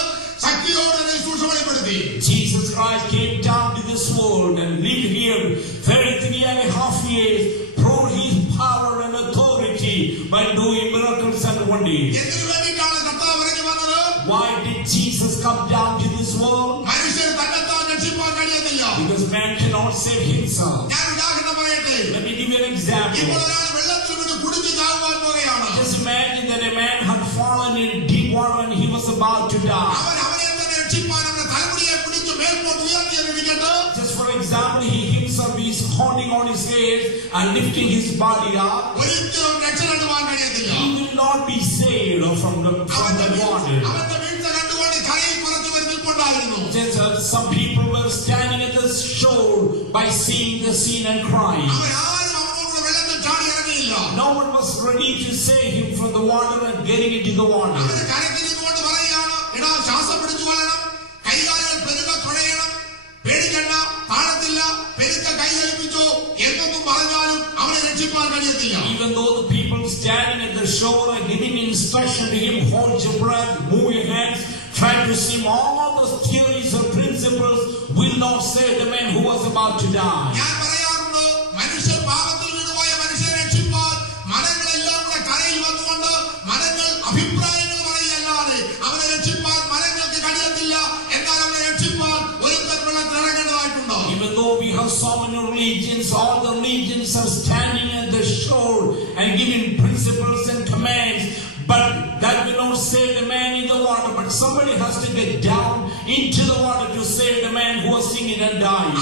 ശക്തിയോടെ ശുശ്രൂഷ വെളിപ്പെടുത്തി. Jesus Christ came down to this world and lived here 33.5 years, proved his power and authority by doing miracles and wonders. എന്തിനു വേണ്ടിയിട്ടാണ് കർത്താവ് ഇറങ്ങി വന്നത്? Why did Jesus come down to this world? മനുഷ്യന് തന്നെത്താൻ രക്ഷിപ്പാൻ കഴിയത്തില്ല. Because man cannot save himself. ഞാൻ ഉദാഹരണം പറയട്ടെ. Let me give you an example. ഇപ്പോൾ ഒരാൾ വെള്ളത്തിൽ വീണ് കുടിച്ച് ചാകുവാൻ പോകുകയാണ്. Just imagine that a man had fallen in deep water and he was about to die. അവൻ അവനെ തന്നെ രക്ഷിപ്പാൻ അവന്റെ തലമുടിയെ പിടിച്ച് മേൽപോട്ട് ഉയർത്തിയിരിക്കട്ടെ. Just for example, he himself is holding on his head and lifting his body up. ഒരിക്കലും രക്ഷപ്പെടുവാൻ കഴിയത്തില്ല. He will not be saved from the water. അവന്റെ വീഴ്ച കണ്ടുകൊണ്ട് കരയിൽ കുറച്ചു പേർ നിൽപ്പുണ്ടായിരുന്നു. Just some people were standing at the shore by seeing the scene and crying. അവരാരും അവനോട് വെള്ളത്തിൽ ചാടി ഇറങ്ങിയില്ല. No one was ready to save him from the water and getting into the water. അവന് കരയ്ക്ക് നിന്നുകൊണ്ട് പറയുകയാണ്, എടാ ശ്വാസം പിടിച്ചു കൊള്ളണം, കൈകാലുകൾ പെരുക തുഴയണം, പേടിക്കണ്ട, താഴത്തില്ല, പെരുക്ക കൈ ചലിപ്പിച്ചോ എന്നൊന്നും പറഞ്ഞാലും അവനെ രക്ഷിപ്പാൻ കഴിയത്തില്ല. Even though the people standing at the shore are giving instruction to him, hold your breath, move your hands, try to see all those theories or principles will not save the man who was about to die. ഞാൻ പറയാറുണ്ട്, മനുഷ്യർ പാപത്തിൽ വീണുപോയ മനുഷ്യരെ രക്ഷിപ്പാൻ മരങ്ങളെല്ലാം കൂടെ കരയിൽ വന്നുകൊണ്ട് മരങ്ങൾ അഭിപ്രായങ്ങൾ പറയുകയല്ലാതെ the legions are standing at the shore and giving principles and commands. But that will not save the man in the water. But somebody has to get down into the water to save the man who was sinking and dying.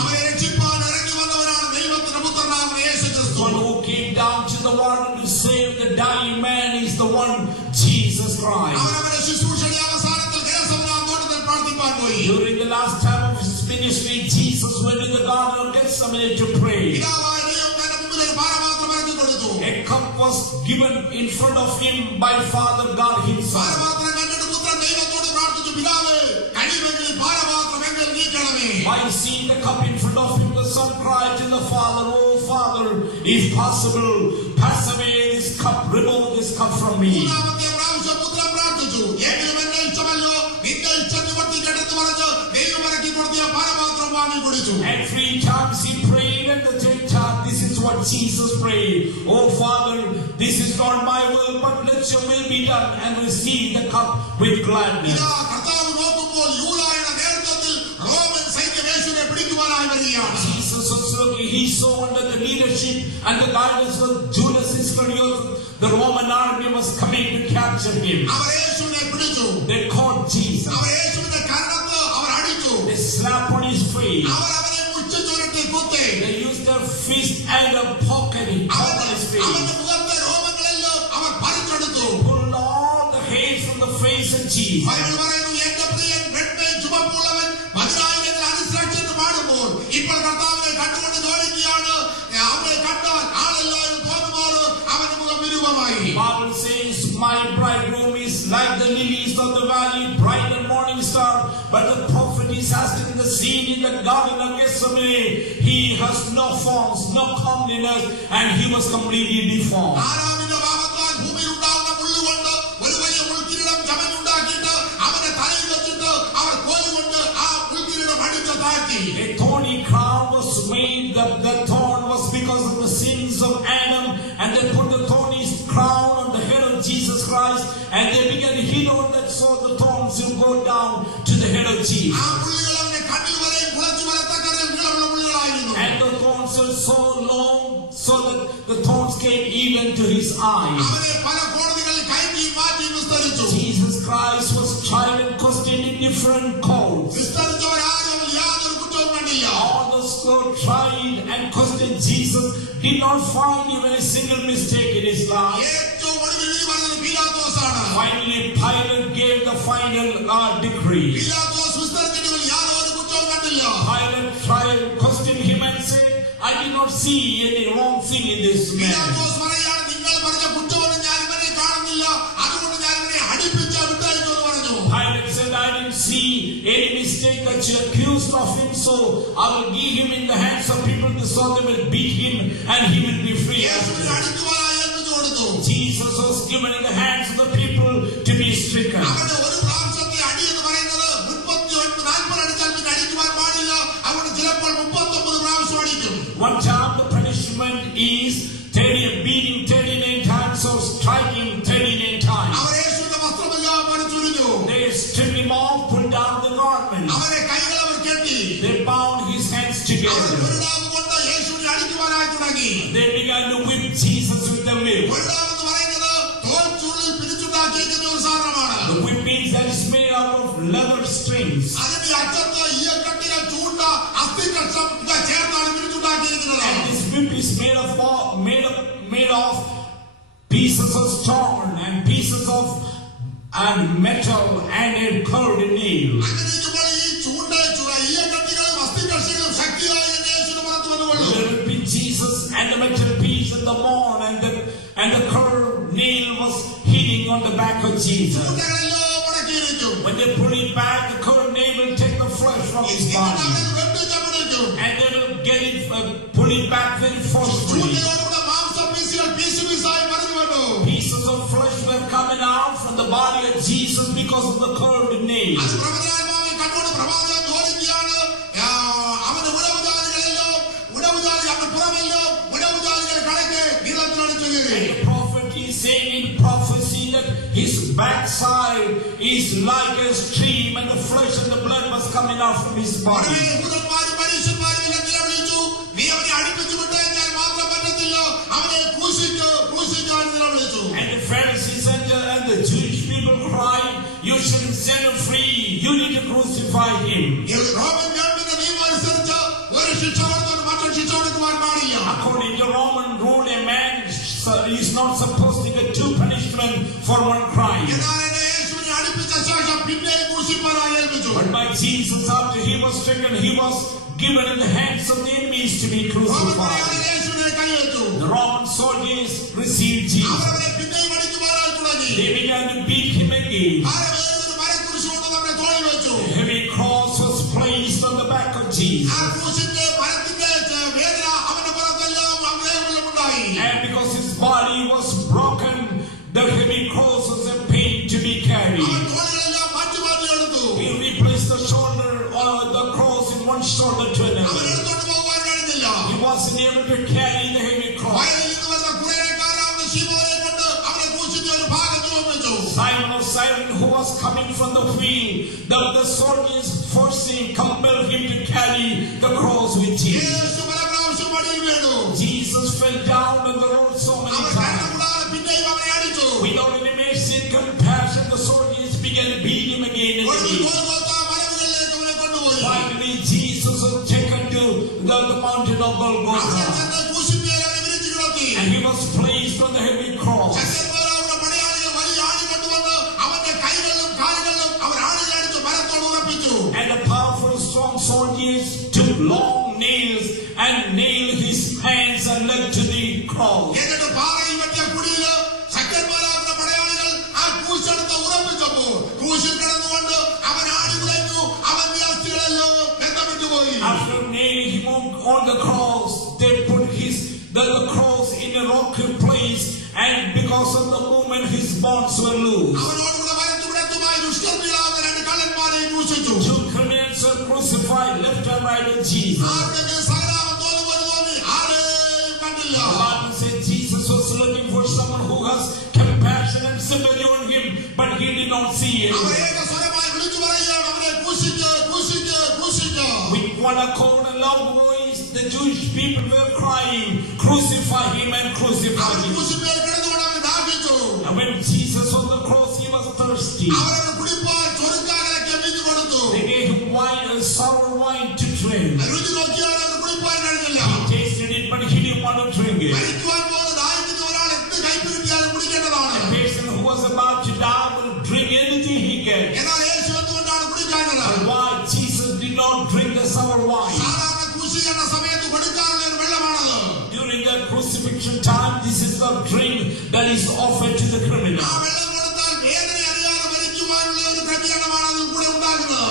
One who came down to the water to save the dying man is the one, Jesus Christ. During the last time of his ministry, Jesus went in the Garden of Gethsemane to pray. A cup was given in front of him by Father God himself. By seeing the cup in front of him, the son cried to the Father, "Oh Father, if possible, pass away this cup, remove this cup from me." And 3 times he prayed, and the 3rd time, this is what Jesus prayed: "Oh Father, this is not my will, but let your will be done," and receive the cup with gladness. Jesus was looking, he saw under the leadership and the guidance of Judas Iscariot, the Roman army was coming to capture him. They caught Jesus. They slapped on his face. They used their fist and a pocket on his face. Pulled all the hair from the face of Jesus. Bible says, "My bridegroom is like the lilies of the valley, bright and morning star." But the prophet is asked in the scene in the Garden of Gethsemane, he has no forms, no comeliness, and he was completely deformed. A thorny crown was made. The thorn was because of the sins of Adam, and they put the thorny crown on the head of Jesus Christ, and they began to hit on that so the thorns will go down to the head of Jesus. And the thorns were so long so that the thorns came even to his eyes. Jesus Christ was tried and questioned in different courts. All those who tried and questioned Jesus did not find even a single mistake in his life. Finally, Pilate gave the final decree. Pilate tried and questioned him and said, "I did not see any wrong thing in this man." Pilate said, "I didn't see any mistake that you accused of him, so I will give him in the hands of people so they will beat him and he will be free." Jesus was given in the hands of the people to be stricken. One time the punishment is beating 39 times or striking 39 times. They stripped him off, pulled down the garment. They bound his hands together. They began to whip Jesus with the whip. The whip means that it's made out of leather strings. And this whip is made of pieces of stone and pieces of metal and a curved nail. Jesus and the metal piece and the bone and the curved nail was hitting on the back of Jesus. When they pull it back, the curved nail will take the flesh from his body, and they will get it, pull it back very forcefully. Pieces of flesh were coming out from the body of Jesus because of the curved nail. His backside is like a stream, and the flesh and the blood was coming out from his body. And the not supposed to get two punishment for one crime. എന്നാൽ എന്നെ യേശുവിനെ അടുപ്പിച്ച ശേഷം പിന്നെയും ക്രൂശിപ്പാനായി ഏൽപ്പിച്ചു. But by Jesus, after he was stricken, he was given in the hands of the enemies to be crucified. യേശുവിനെ കൈയേറ്റു. The Roman soldiers received Jesus. അവരവനെ പിന്നെയും അടിക്കുവാനായി തുടങ്ങി. They began to beat him again. ഭാരമേറിയ മരക്കുരിശ് കൊണ്ട് അവനെ തോളിൽ വെച്ചു. A heavy cross was placed on the back of Jesus. ആ ക്രൂശിന്റെ മരത്തിന്റെ വേദന അവന്റെ പുറത്തെല്ലാം വേദനകളുണ്ടായി. And because his body was broken, the heavy cross was a pain to be carried. അവൻ തോളുകളെല്ലാം മാറ്റി മാറ്റി എടുത്തു. He replaced the shoulder or the cross in one shoulder to അവൻ another. എടുത്തോണ്ട് പോകാൻ കഴിഞ്ഞില്ല. He wasn't able to carry the heavy cross. വയലിൽ നിന്ന് വരുന്ന കുതിരക്കാരനാവുന്ന ശിമോനെ കൊണ്ട് അവനെ ക്രൂശിന്റെ ഒരു ഭാഗം ചുമപ്പിച്ചു. Simon of Cyrene, who was coming from the field, the soldiers forced him, compelled him to carry the cross with him. യേശു പല പ്രാവശ്യം വടിയിൽ വീണു. Jesus fell down on the road so many അവൻ times. കണ്ണുകൂടാതെ പിന്നെയും അവനെ അടിച്ചു. Without any mercy and compassion, the soldiers began to beat him again and ഒടുവിൽ again. ഗോൽഗോഥാ മലമുകളിലേക്ക് അവനെ കൊണ്ടുപോയി. Finally, Jesus was taken to the mountain of അവിടെ Golgotha, ചെന്ന് ക്രൂശിന്മേൽ അവനെ വിരിച്ചു കിടത്തി. and he was placed on the heavy cross. ചെങ്കൽപ്പുഴയുടെ പടയാളികൾ വലിയ ആണി കൊണ്ടുവന്ന് അവന്റെ കൈകളിലും കാലുകളിലും അവർ ആണികൾ അടിച്ച് മരത്തോട് ഉറപ്പിച്ചു. And the powerful, strong soldiers took long nails and nailed his hands and leg to the cross. എന്നിട്ട് പാറയിൽ വെട്ടിയ കുഴിയില് ശക്തന്മാരാകുന്ന പടയാളികൾ ആ ക്രൂശെടുത്ത് ഉറപ്പിച്ചപ്പോൾ ക്രൂശിൽ കിടന്നുകൊണ്ട് അവൻ ആണി ഉലഞ്ഞു. അവന്റെ അസ്ഥികളെല്ലാം രക്തം വിട്ടുപോയി. After nailing him on the cross, they put the cross in a rocky place, and because of the movement, his bonds were loose. അവനോടുകൂടെ വലത്തുവിടത്തുമായി ദുഷ്കർമ്മികളാവുന്ന രണ്ട് കള്ളന്മാരെയും ക്രൂശിച്ചു. Two criminals were crucified left and right of Jesus. ആരുടെ സഹതാപം തോന്നി ആരെയും കണ്ടില്ല. The Bible said Jesus was looking for someone who has compassion and sympathy on him, but he did not see it. അവർ ഏകസ്വരമായി വിളിച്ചു പറയുകയാണ്, അവനെ ക്രൂശിക്ക് ക്രൂശിക്ക് ക്രൂശിക്ക്. With one accord and loud voice, the Jewish people were crying, "Crucify him and crucify അവൻ him." ക്രൂശിന്മേൽ കിടന്നുകൊണ്ട് അവൻ ദാഹിച്ചു. And when Jesus was on the cross, he was thirsty. അവനവന് കുടിപ്പാൻ ചൊറുക്കാകലയ്ക്ക് വീഞ്ഞു കൊടുത്തു. They gave him wine, sour wine to drink. രുചി നോക്കിയാൽ അവന് കുടിപ്പാൻ കഴിഞ്ഞില്ല. He tasted it, but he didn't want to drink it. മരിക്കുവാൻ പോകുന്ന ദാഹിക്കുന്ന ഒരാൾ എന്ത് കയ്പ് കിട്ടിയാലും കുടിക്കേണ്ടതാണ്. A person who was about to die will drink anything he gets. എന്നാൽ യേശു എന്തുകൊണ്ടാണ് കുടിക്കാഞ്ഞത്? But why Jesus did not drink the sour wine? സാധാരണ ക്രൂശീകരണ സമയത്ത് കൊടുക്കാനുള്ള ഒരു വെള്ളമാണത്. During the crucifixion time, this is the drink that is offered to the criminal. ആ വെള്ളം കൊടുത്താൽ വേദന അറിയാതെ മരിക്കുവാനുള്ള ഒരു ക്രമീകരണമാണ് അതിൽ കൂടെ ഉണ്ടാകുന്നത്.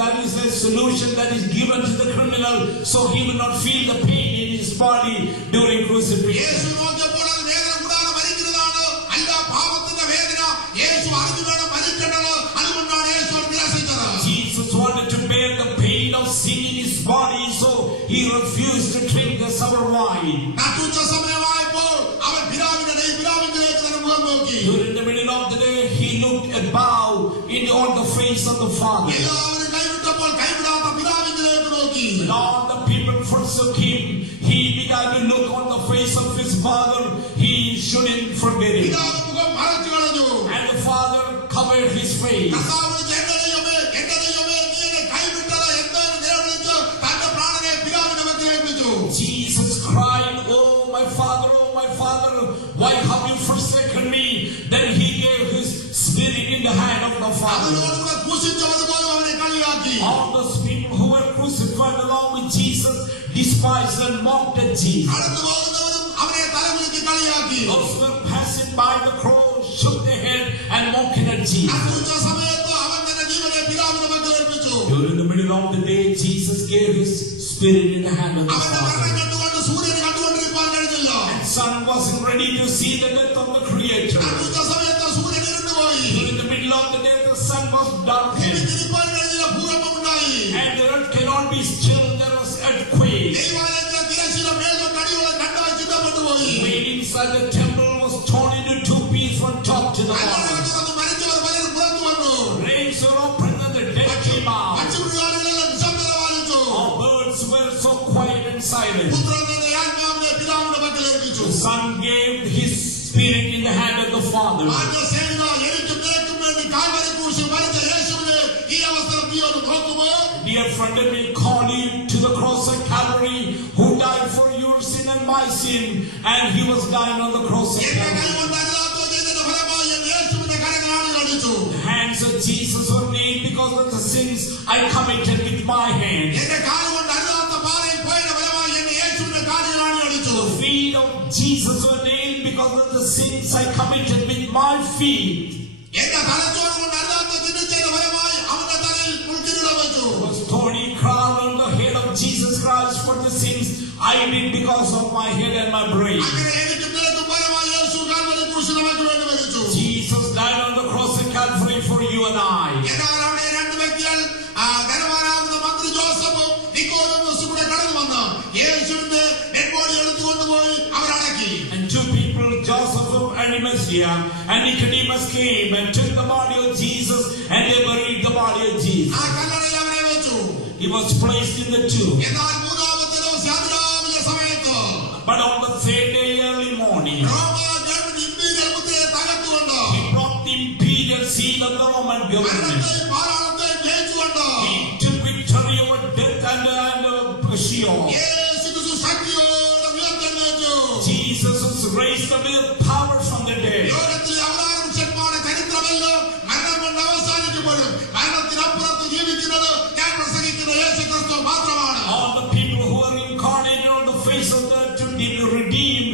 That is a solution that is given to the criminal, so he will not feel the pain in his body during crucifixion. യേശു നോക്കിയപ്പോൾ അത് വേദന കൂടാതെ മരിക്കുന്നതാണ്, അല്ല പാപത്തിന്റെ വേദന. യേശു അറിഞ്ഞു വേണം മരിക്കേണ്ടത്. അതുകൊണ്ടാണ് യേശു അത് നിരസിച്ചത്. Jesus wanted to bear the pain of sin in his body, so he refused to drink the sour wine. നട്ടുച്ച സമയമായപ്പോൾ അവൻ പിതാവിലേക്ക് തന്നെ മുഖം നോക്കി. During the middle of the day, he looked above on the face of the Father. എല്ലാവരും കൈവിട്ടപ്പോൾ കൈവിടാത്ത പിതാവിലേക്ക് നോക്കി. When all the people forsook him, he began to look on the face of his Father. He shouldn't forget it. പിതാവ് മുഖം മറച്ചു കളഞ്ഞു. And the Father covered his face. കർത്താവ് എന്റെ ദൈവമേ നീ എന്നെ കൈവിട്ടത് എന്തെന്ന് നിലവിളിച്ച് തന്റെ പ്രാണനെ പിതാവിന്റെ പക്കൽ ഏൽപ്പിച്ചു. Jesus cried, "Oh my Father, why have you forsaken me?" Then he gave his spirit in the hand of the Father. അവനോടുകൂടെ ക്രൂശിച്ചവതുപോലും അവനെ കളിയാക്കി. All those people who were crucified along with Jesus despised and mocked at Jesus. കടന്നു പോകുന്നവരും അവനെ തലകുലുക്കി കളിയാക്കി. Those who were passing by the cross shook their head and mocked at Jesus. നട്ടുച്ച സമയത്ത് അവൻ തന്റെ ജീവനെ പിതാവിന്റെ പക്കൽ ഏൽപ്പിച്ചു. During the middle of the day, Jesus gave his spirit in the hand of the അവന്റെ മരണം Father. കണ്ടുകൊണ്ട് സൂര്യനെ കണ്ടുകൊണ്ടിരിക്കാൻ കഴിഞ്ഞില്ല. And sun wasn't ready to see the death of the Creator. നട്ടുച്ച സമയത്ത് സൂര്യൻ ഇരുണ്ടുപോയി. During the middle of the day, the sun was darkened. തിരിപ്പാൻ കഴിഞ്ഞില്ല. ഭൂകമ്പമുണ്ടായി. And the earth cannot be still, there was earthquake. ദൈവാലയത്തിലെ തിരശ്ശീല മേൽതൊട്ട് അടിയോളം രണ്ടായി ചിന്തപ്പെട്ടുപോയി. Made inside the temple was torn into two pieces from top to the bottom. മരിച്ചവർ പലരും പുറത്തു വന്നു. Graves were opened and the dead came out. പക്ഷിമൃഗാദികളെല്ലാം നിശബ്ദത പാലിച്ചു. All birds were so quiet and silent. പുത്രൻ തന്റെ ആത്മാവിനെ പിതാവിന്റെ പക്കൽ ഏൽപ്പിച്ചു. The Son gave his spirit in the hand of the Father. ആദ്യസേന എനിക്കും നിനക്കും വേണ്ടി കാൽവരി ക്രൂശിൽ മരിച്ച യേശുവിനെ ഈ അവസരം നീ ഒന്ന് നോക്കുമോ? Dear friend, let me call you to the cross of Calvary, who died for your your sin and my sin, and he was dying on the cross of എന്റെ Calvary. കൈകൊണ്ട് അരുതാത്തോ ചെയ്തതിന്റെ ഫലമായി എന്നെ യേശുവിന്റെ കരങ്ങളാൽ അടിച്ചു. The hands of Jesus were nailed because of the sins I committed with my hands. എന്റെ കാലുകൊണ്ട് അരുതാത്ത പാറയിൽ പോയതിന്റെ ഫലമായി എന്നെ യേശുവിന്റെ കാലുകളാൽ അടിച്ചു. The feet of Jesus were nailed because of the sins I committed with my feet. എന്റെ തലച്ചോറ് കൊണ്ട് അരുതാത്ത ചിന്തിച്ചതിന്റെ ഫലമായി അവന്റെ തലയിൽ മുൾക്കിരീടം വെച്ചു. There was thorny crown on the head of Jesus Christ for the sins I did because of my head and my brain. അങ്ങനെ എനിക്ക് നിനക്കും ഫലമായി യേശു കാൽവരി ക്രൂശിൽ നമുക്ക് വേണ്ടി മരിച്ചു. Jesus died on the cross of Calvary for you and I. എന്നാൽ അവിടെ രണ്ട് വ്യക്തികൾ ധനവാനാകുന്ന മന്ത്രി ജോസഫും നിക്കോദെമോസും കൂടെ കടന്നു വന്ന് യേശുവിന്റെ ഡെഡ് ബോഡി എടുത്തുകൊണ്ടുപോയി അവരടക്കി. And two people, Joseph of Arimathea and Nicodemus, came and took the body of Jesus and they buried the body of Jesus. ആ കല്ലറയിൽ അവരെ വെച്ചു. He was placed in the tomb. എന്നാൽ മൂന്നാമത്തെ ദിവസം അതിരാവിലെ സമയത്ത് But on the third day early morning, റോമ ഗവൺമെന്റ് ഇമ്പീരിയൽ മുദ്രയെ തകർത്തുകൊണ്ട് he brought the imperial seal of the Roman government. മരണത്തെയും പാതാളത്തെയും ജയിച്ചുകൊണ്ട് He took victory over death and Sheol. യേശു ക്രിസ്തു ശക്തിയോടെ ഉയർത്തെഴുന്നേറ്റു. Jesus was raised up with power from the dead. ലോകത്തിലെ അവതാര പുരുഷന്മാരുടെ ചരിത്രമെല്ലാം മരണം കൊണ്ട് അവസാനിക്കപ്പെടും. മരണത്തിനപ്പുറത്ത് ജീവിക്കുന്നത് ഞാൻ പ്രസംഗിക്കുന്ന യേശു ക്രിസ്തു മാത്രമാണ്. All the people who are incarnated on the face of the earth to redeem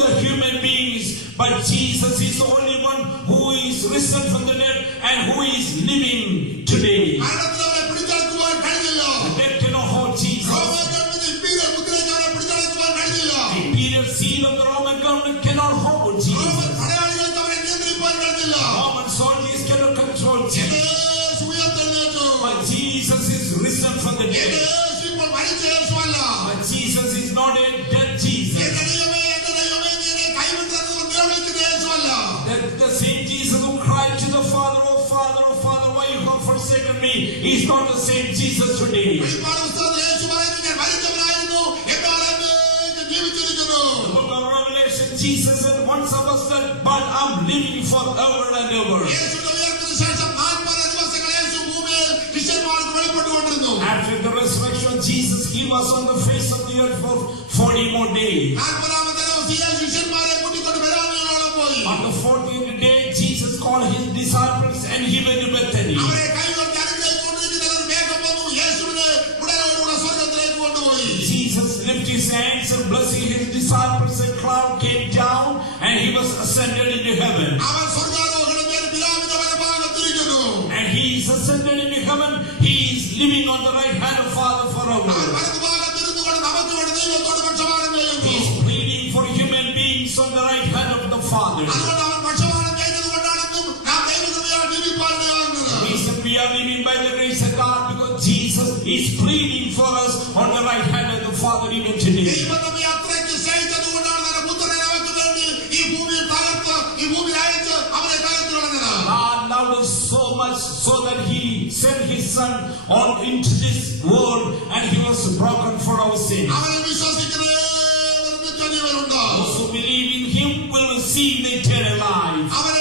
the human beings, but Jesus is the only one who is risen from the dead and who is living today. മരണത്തിൽ അവരെ പിടിച്ചെടുക്കുവാൻ കഴിഞ്ഞില്ല. Death cannot hold Jesus. റോമ government imperial മുദ്രയ്ക്ക് അവരെ പിടിച്ചെടുക്കുവാൻ കഴിഞ്ഞില്ല. The imperial seal of the Roman government cannot hold Roman Jesus. പടയാളികൾക്ക് അവരെ നിയന്ത്രിക്കുവാൻ കഴിഞ്ഞില്ല. Roman soldiers cannot control Jesus. യേശു ഉയർത്തെഴുന്നേറ്റു. But Jesus is risen from the dead. യേശു ഇപ്പോൾ മരിച്ച യേശുവല്ല. But Jesus is not a dead Jesus. എന്റെ ദൈവമേ നീ എന്നെ കൈവിട്ടതെന്ന് നിലവിളിക്കുന്ന യേശുവല്ല. The same Jesus who cried to the Father, oh Father, why you have forsaken me? He's not the same Jesus today. വെളിപ്പാട് പുസ്തകത്തിൽ യേശു പറയുന്നു, ഞാൻ മരിച്ചവനായിരുന്നു, എന്നാൽ എന്നേക്കും ജീവിച്ചിരിക്കുന്നു. The book of Revelation, Jesus said, once I was dead, but I'm living forever and ever. യേശുവിന്റെ ഉയർപ്പിന് ശേഷം 40 ദിവസങ്ങൾ യേശു ഭൂമിയിൽ ശിഷ്യന്മാർക്ക് വെളിപ്പെട്ടുകൊണ്ടിരുന്നു. After the resurrection of Jesus, he was on the face of the earth for 40 more days. 40ാമത്തെ ദിവസം യേശു ശിഷ്യന്മാരെ കൂട്ടിക്കൊണ്ട് ബെഥാനിയോളം പോയി. On the 40th day, Jesus called his disciples and he went to Bethany. അവരെ കൈകൊട്ടി അനുഗ്രഹിച്ചുകൊണ്ടിരിക്കുന്ന ഒരു മേഘം വന്നു യേശുവിനെ ഉടനോടുകൂടെ സ്വർഗ്ഗത്തിലേക്ക് കൊണ്ടുപോയി. Jesus lifted his hands and blessing his disciples, a cloud came down and he was ascended into heaven. അവൻ സ്വർഗ്ഗാരോഹണം ചെയ്ത് പിതാവിന്റെ വലഭാഗത്തിരിക്കുന്നു. And he is ascended into heaven. He is living on the right hand of Father അവൻ forever. വലതുഭാഗത്തിരുന്നുകൊണ്ട് നമുക്ക് വേണ്ടി ദൈവത്തോട് പക്ഷപാതം ചെയ്യുന്നു. He is pleading for human beings on the right hand of the Father. അതുകൊണ്ട് അവൻ പക്ഷപാതം ചെയ്യുന്നത് കൊണ്ടാണെന്നും നാം ദൈവകൃപയാൽ ജീവിപ്പാനിടയാകുന്നത്. The reason we are living by the grace of God because Jesus is pleading for us on the right hand of the Father even today. ദൈവം നമ്മെ അത്രയ്ക്ക് സ്നേഹിച്ചത് കൊണ്ടാണ് തന്റെ പുത്രനെ നമുക്ക് വേണ്ടി ഈ ഭൂമിയിൽ തകർത്ത് ഈ ഭൂമിയിൽ അയച്ച് അവനെ തകർത്ത് കളഞ്ഞത്. God loved us so much so that he sent his son on into this world and he was broken for our sins. അവനെ വിശ്വസിക്കുന്ന ഏവരും നിത്യജീവനുണ്ട്. Those who believe in him will receive the eternal life. അവൻ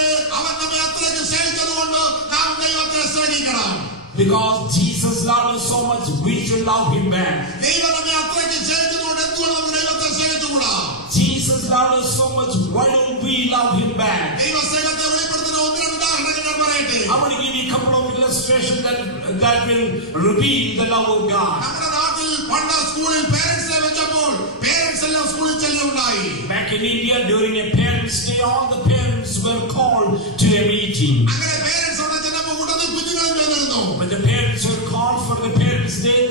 നമ്മെ അത്രയ്ക്ക് സ്നേഹിച്ചത് കൊണ്ട് നാം ദൈവത്തെ സ്നേഹിക്കണം. Because Jesus loved us so much, we should love him back. ദൈവം നമ്മെ അത്രയ്ക്ക് സ്നേഹിച്ചതുകൊണ്ട് എന്തുകൊണ്ട് നമുക്ക് ദൈവത്തെ സ്നേഹിച്ചുകൂടാ? Jesus loved us so much, why don't we love him back? ദൈവ സ്നേഹത്തെ വെളിപ്പെടുത്തുന്ന ഒന്ന് രണ്ട് ഉദാഹരണങ്ങൾ ഞാൻ പറയട്ടെ. I'm going to give you a couple of illustrations that will reveal the love of God. നമ്മുടെ നാട്ടിൽ പണ്ട് സ്കൂളിൽ പേരൻസിനെ വെച്ചപ്പോൾ പേരൻസ് എല്ലാം സ്കൂളിൽ ചെല്ലുണ്ടായി. Back in India, during a parents' day, all the parents were called to a meeting. അങ്ങനെ പേരൻസ് അവിടെ ചെന്നപ്പോൾ കൂട്ടത്തിൽ കുഞ്ഞുങ്ങളും ചെന്നിരുന്നു. When the parents were called for the parents' day,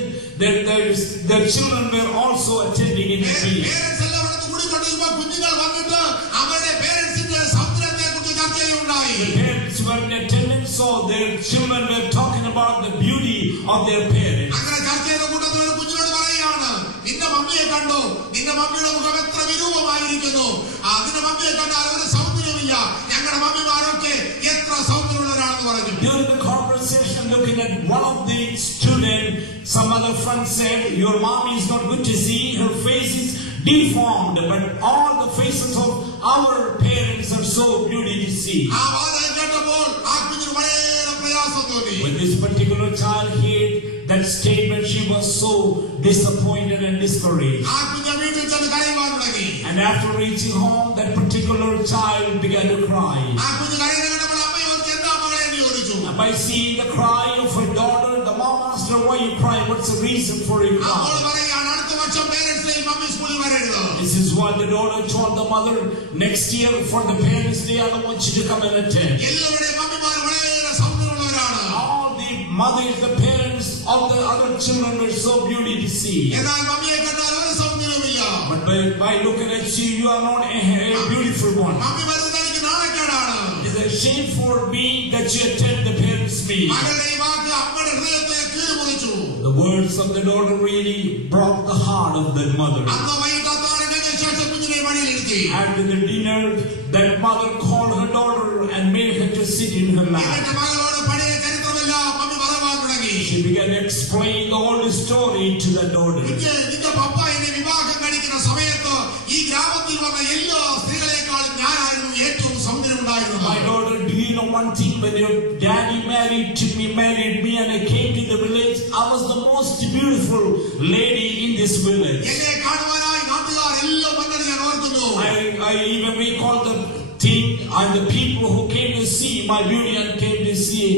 their children were also attending in the meeting. Parents എല്ലാം അവിടെ കൂടിക്കൊണ്ടിരുമ്പോൾ കുഞ്ഞുങ്ങൾ വന്നിട്ട് അവരുടെ പേരൻസിന്റെ സൗന്ദര്യത്തെ കുറിച്ച് ചർച്ച ചെയ്യുണ്ടായി. The parents were in attendance, so their children were talking about the beauty of their parents. അങ്ങനെ ചർച്ച ചെയ്ത കൂട്ടത്തിൽ ഒരു കുഞ്ഞിനോട് പറയുകയാണ്, നിന്റെ മമ്മിയെ കണ്ടോ, നിന്റെ മമ്മിയുടെ മുഖം എത്ര വിരൂപമായിരിക്കുന്നു, നിന്റെ മമ്മിയെ കണ്ടാൽ ഒരു സൗന്ദര്യമില്ല, ഞങ്ങളുടെ മമ്മിമാരൊക്കെ എത്ര സൗന്ദര്യമുള്ളവരാണെന്ന് പറഞ്ഞു. During the conversation, looking at one of the students, some other friend said, your mom is not good to see, her face is deformed, but all the faces of our parents are so beautiful to see. ആ വാദം കേട്ടപ്പോൾ ആ കുഞ്ഞിന് വളരെ പ്രയാസം തോന്നി. When this particular child heard that statement, she was so disappointed and discouraged. ആ കുഞ്ഞ് വീട്ടിൽ ചെന്ന് And after reaching home, that particular child began to cry. ആ കുഞ്ഞ് കരയുന്നത് കണ്ടപ്പോൾ അമ്മ ചോദിച്ചു, എന്താ മകളെ എന്ന് ചോദിച്ചു. And by seeing the cry of her daughter, the mom asked her, why you crying? What's the reason for your അപ്പോൾ cry? പറയുകയാണ്, അടുത്ത വർഷം പേരൻറ്സ് ഡേ മമ്മി സ്കൂളിൽ വരരുത്. This is what the daughter told the mother. Next year for the parents' day, I don't want you to come and attend. എല്ലാവരുടെയും മമ്മിമാർ വളരെ സൗന്ദര്യമുള്ളവരാണ്. All the mothers, the parents of the other children are so beautiful to see. എന്നാൽ മമ്മിയെ കണ്ടാൽ ഒരു സൗന്ദര്യമില്ല. But by looking at you, you are not a beautiful one. Mummy വരുന്നത് എനിക്ക് നാണക്കേടാണ്. It is a shame for me that you attend the parents' meeting. മകളുടെ ഈ വാക്ക് അമ്മയുടെ ഹൃദയത്തെ കീറിമുറിച്ചു. The words of the daughter really broke the heart of that mother. അന്ന് വൈകിട്ട് അത്താഴം കഴിഞ്ഞ ശേഷം കുഞ്ഞിനെ മടിയിലിരുത്തി. After the dinner, that mother called her daughter and made her to sit in her lap. എന്നിട്ട് മകളോട് പഴയ ചരിത്രമെല്ലാം മമ്മി പറയാൻ തുടങ്ങി. She began to explain the whole story to the daughter. നിന്റെ പപ്പ എന്നെ വിവാഹം കഴിക്കുന്ന സമയത്ത് ഈ ഗ്രാമത്തിൽ വന്ന എല്ലാ സ്ത്രീകളെക്കാളും ഞാനായിരുന്നു ഏറ്റവും സൗന്ദര്യമുണ്ടായിരുന്നത്. My daughter, do you know one thing? When your daddy married me and I came to the village, I was the most beautiful lady in this village. എന്നെ കാണുവാനായി നാട്ടുകാർ എല്ലാം വന്നത് ഞാൻ ഓർക്കുന്നു. I even recall the thing and the people who came to see my beauty and came to see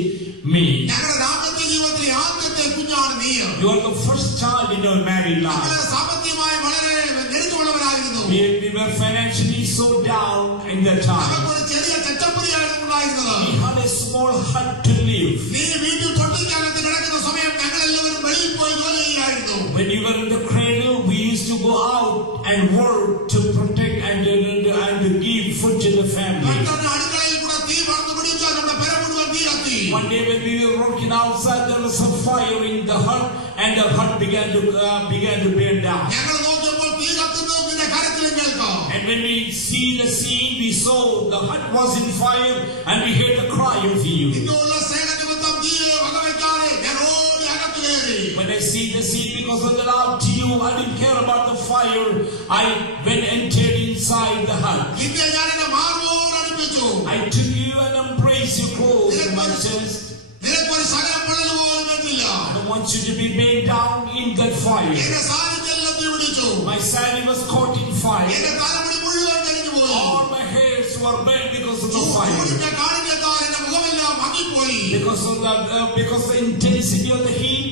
me. ഞങ്ങളുടെ ദാമ്പത്യ ജീവിതത്തിലെ ആദ്യത്തെ കുഞ്ഞാണ് നീ. You are the first child in your married life. സാമ്പത്തികമായി വളരെ ഞെരുക്കമുള്ളവരായിരുന്നു. We were financially so down in that time. നമുക്കൊരു ചെറിയ ചെറ്റപ്പുരിയായിരുന്നു ഉണ്ടായിരുന്നത്. We had a small hut to live. നീ വീട്ടിൽ തൊട്ടിക്കകത്ത് കിടക്കുന്ന സമയം ഞങ്ങൾ എല്ലാവരും വെളിയിൽ പോയി ജോലി ചെയ്യായിരുന്നു. When you were in the cradle, we used to go out and work to protect and to give food to the family. അടുക്കളയിൽ കൂടെ തീ പറന്നു പിടിച്ചാൽ നമ്മുടെ പെര മുഴുവൻ തീ കത്തി. One day when we were working outside, there was a fire in the hut, and the hut began to burn down. ഞങ്ങൾ നോക്കിയപ്പോൾ തീ കത്തുന്നത് നിന്റെ കരത്തിലും കേൾക്കാം. And when we see the scene, we saw the hut was in fire, and we heard the cry of you. ഇന്നുള്ള സ്നേഹനിമിത്തം തീയെ വകവയ്ക്കാതെ ഞാൻ ഓടി അകത്ത് കയറി. When I see the scene, because of the love to you, I didn't care about the fire. I went entered inside the hut. നിന്നെ ഞാൻ എന്റെ മാർവോട് അടുപ്പിച്ചു. I took you and embraced you close to my chest. നിനക്കൊരു സകലം പൊള്ളൽ പോലും പറ്റില്ല. I want you to be made down in that fire. എന്റെ സാന്നിധ്യം തീ പിടിച്ചു. My sandal was caught in fire. എന്റെ തലമുടി മുഴുവൻ കരിഞ്ഞു പോയി. All my hairs were burned because of the fire. ചൂടിന്റെ കാഠിന്യത്താൽ എന്റെ മുഖമെല്ലാം മങ്ങിപ്പോയി. Because the intensity of the heat,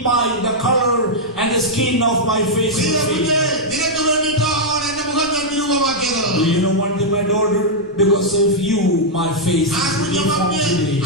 the color and the skin of my face was fading. നിനക്ക് വേണ്ടിയിട്ടാണ് എന്റെ മുഖം ഞാൻ വിരൂപമാക്കിയത്. Do you know what, my daughter? Because of you, my face ആ is കുഞ്ഞു reformed today.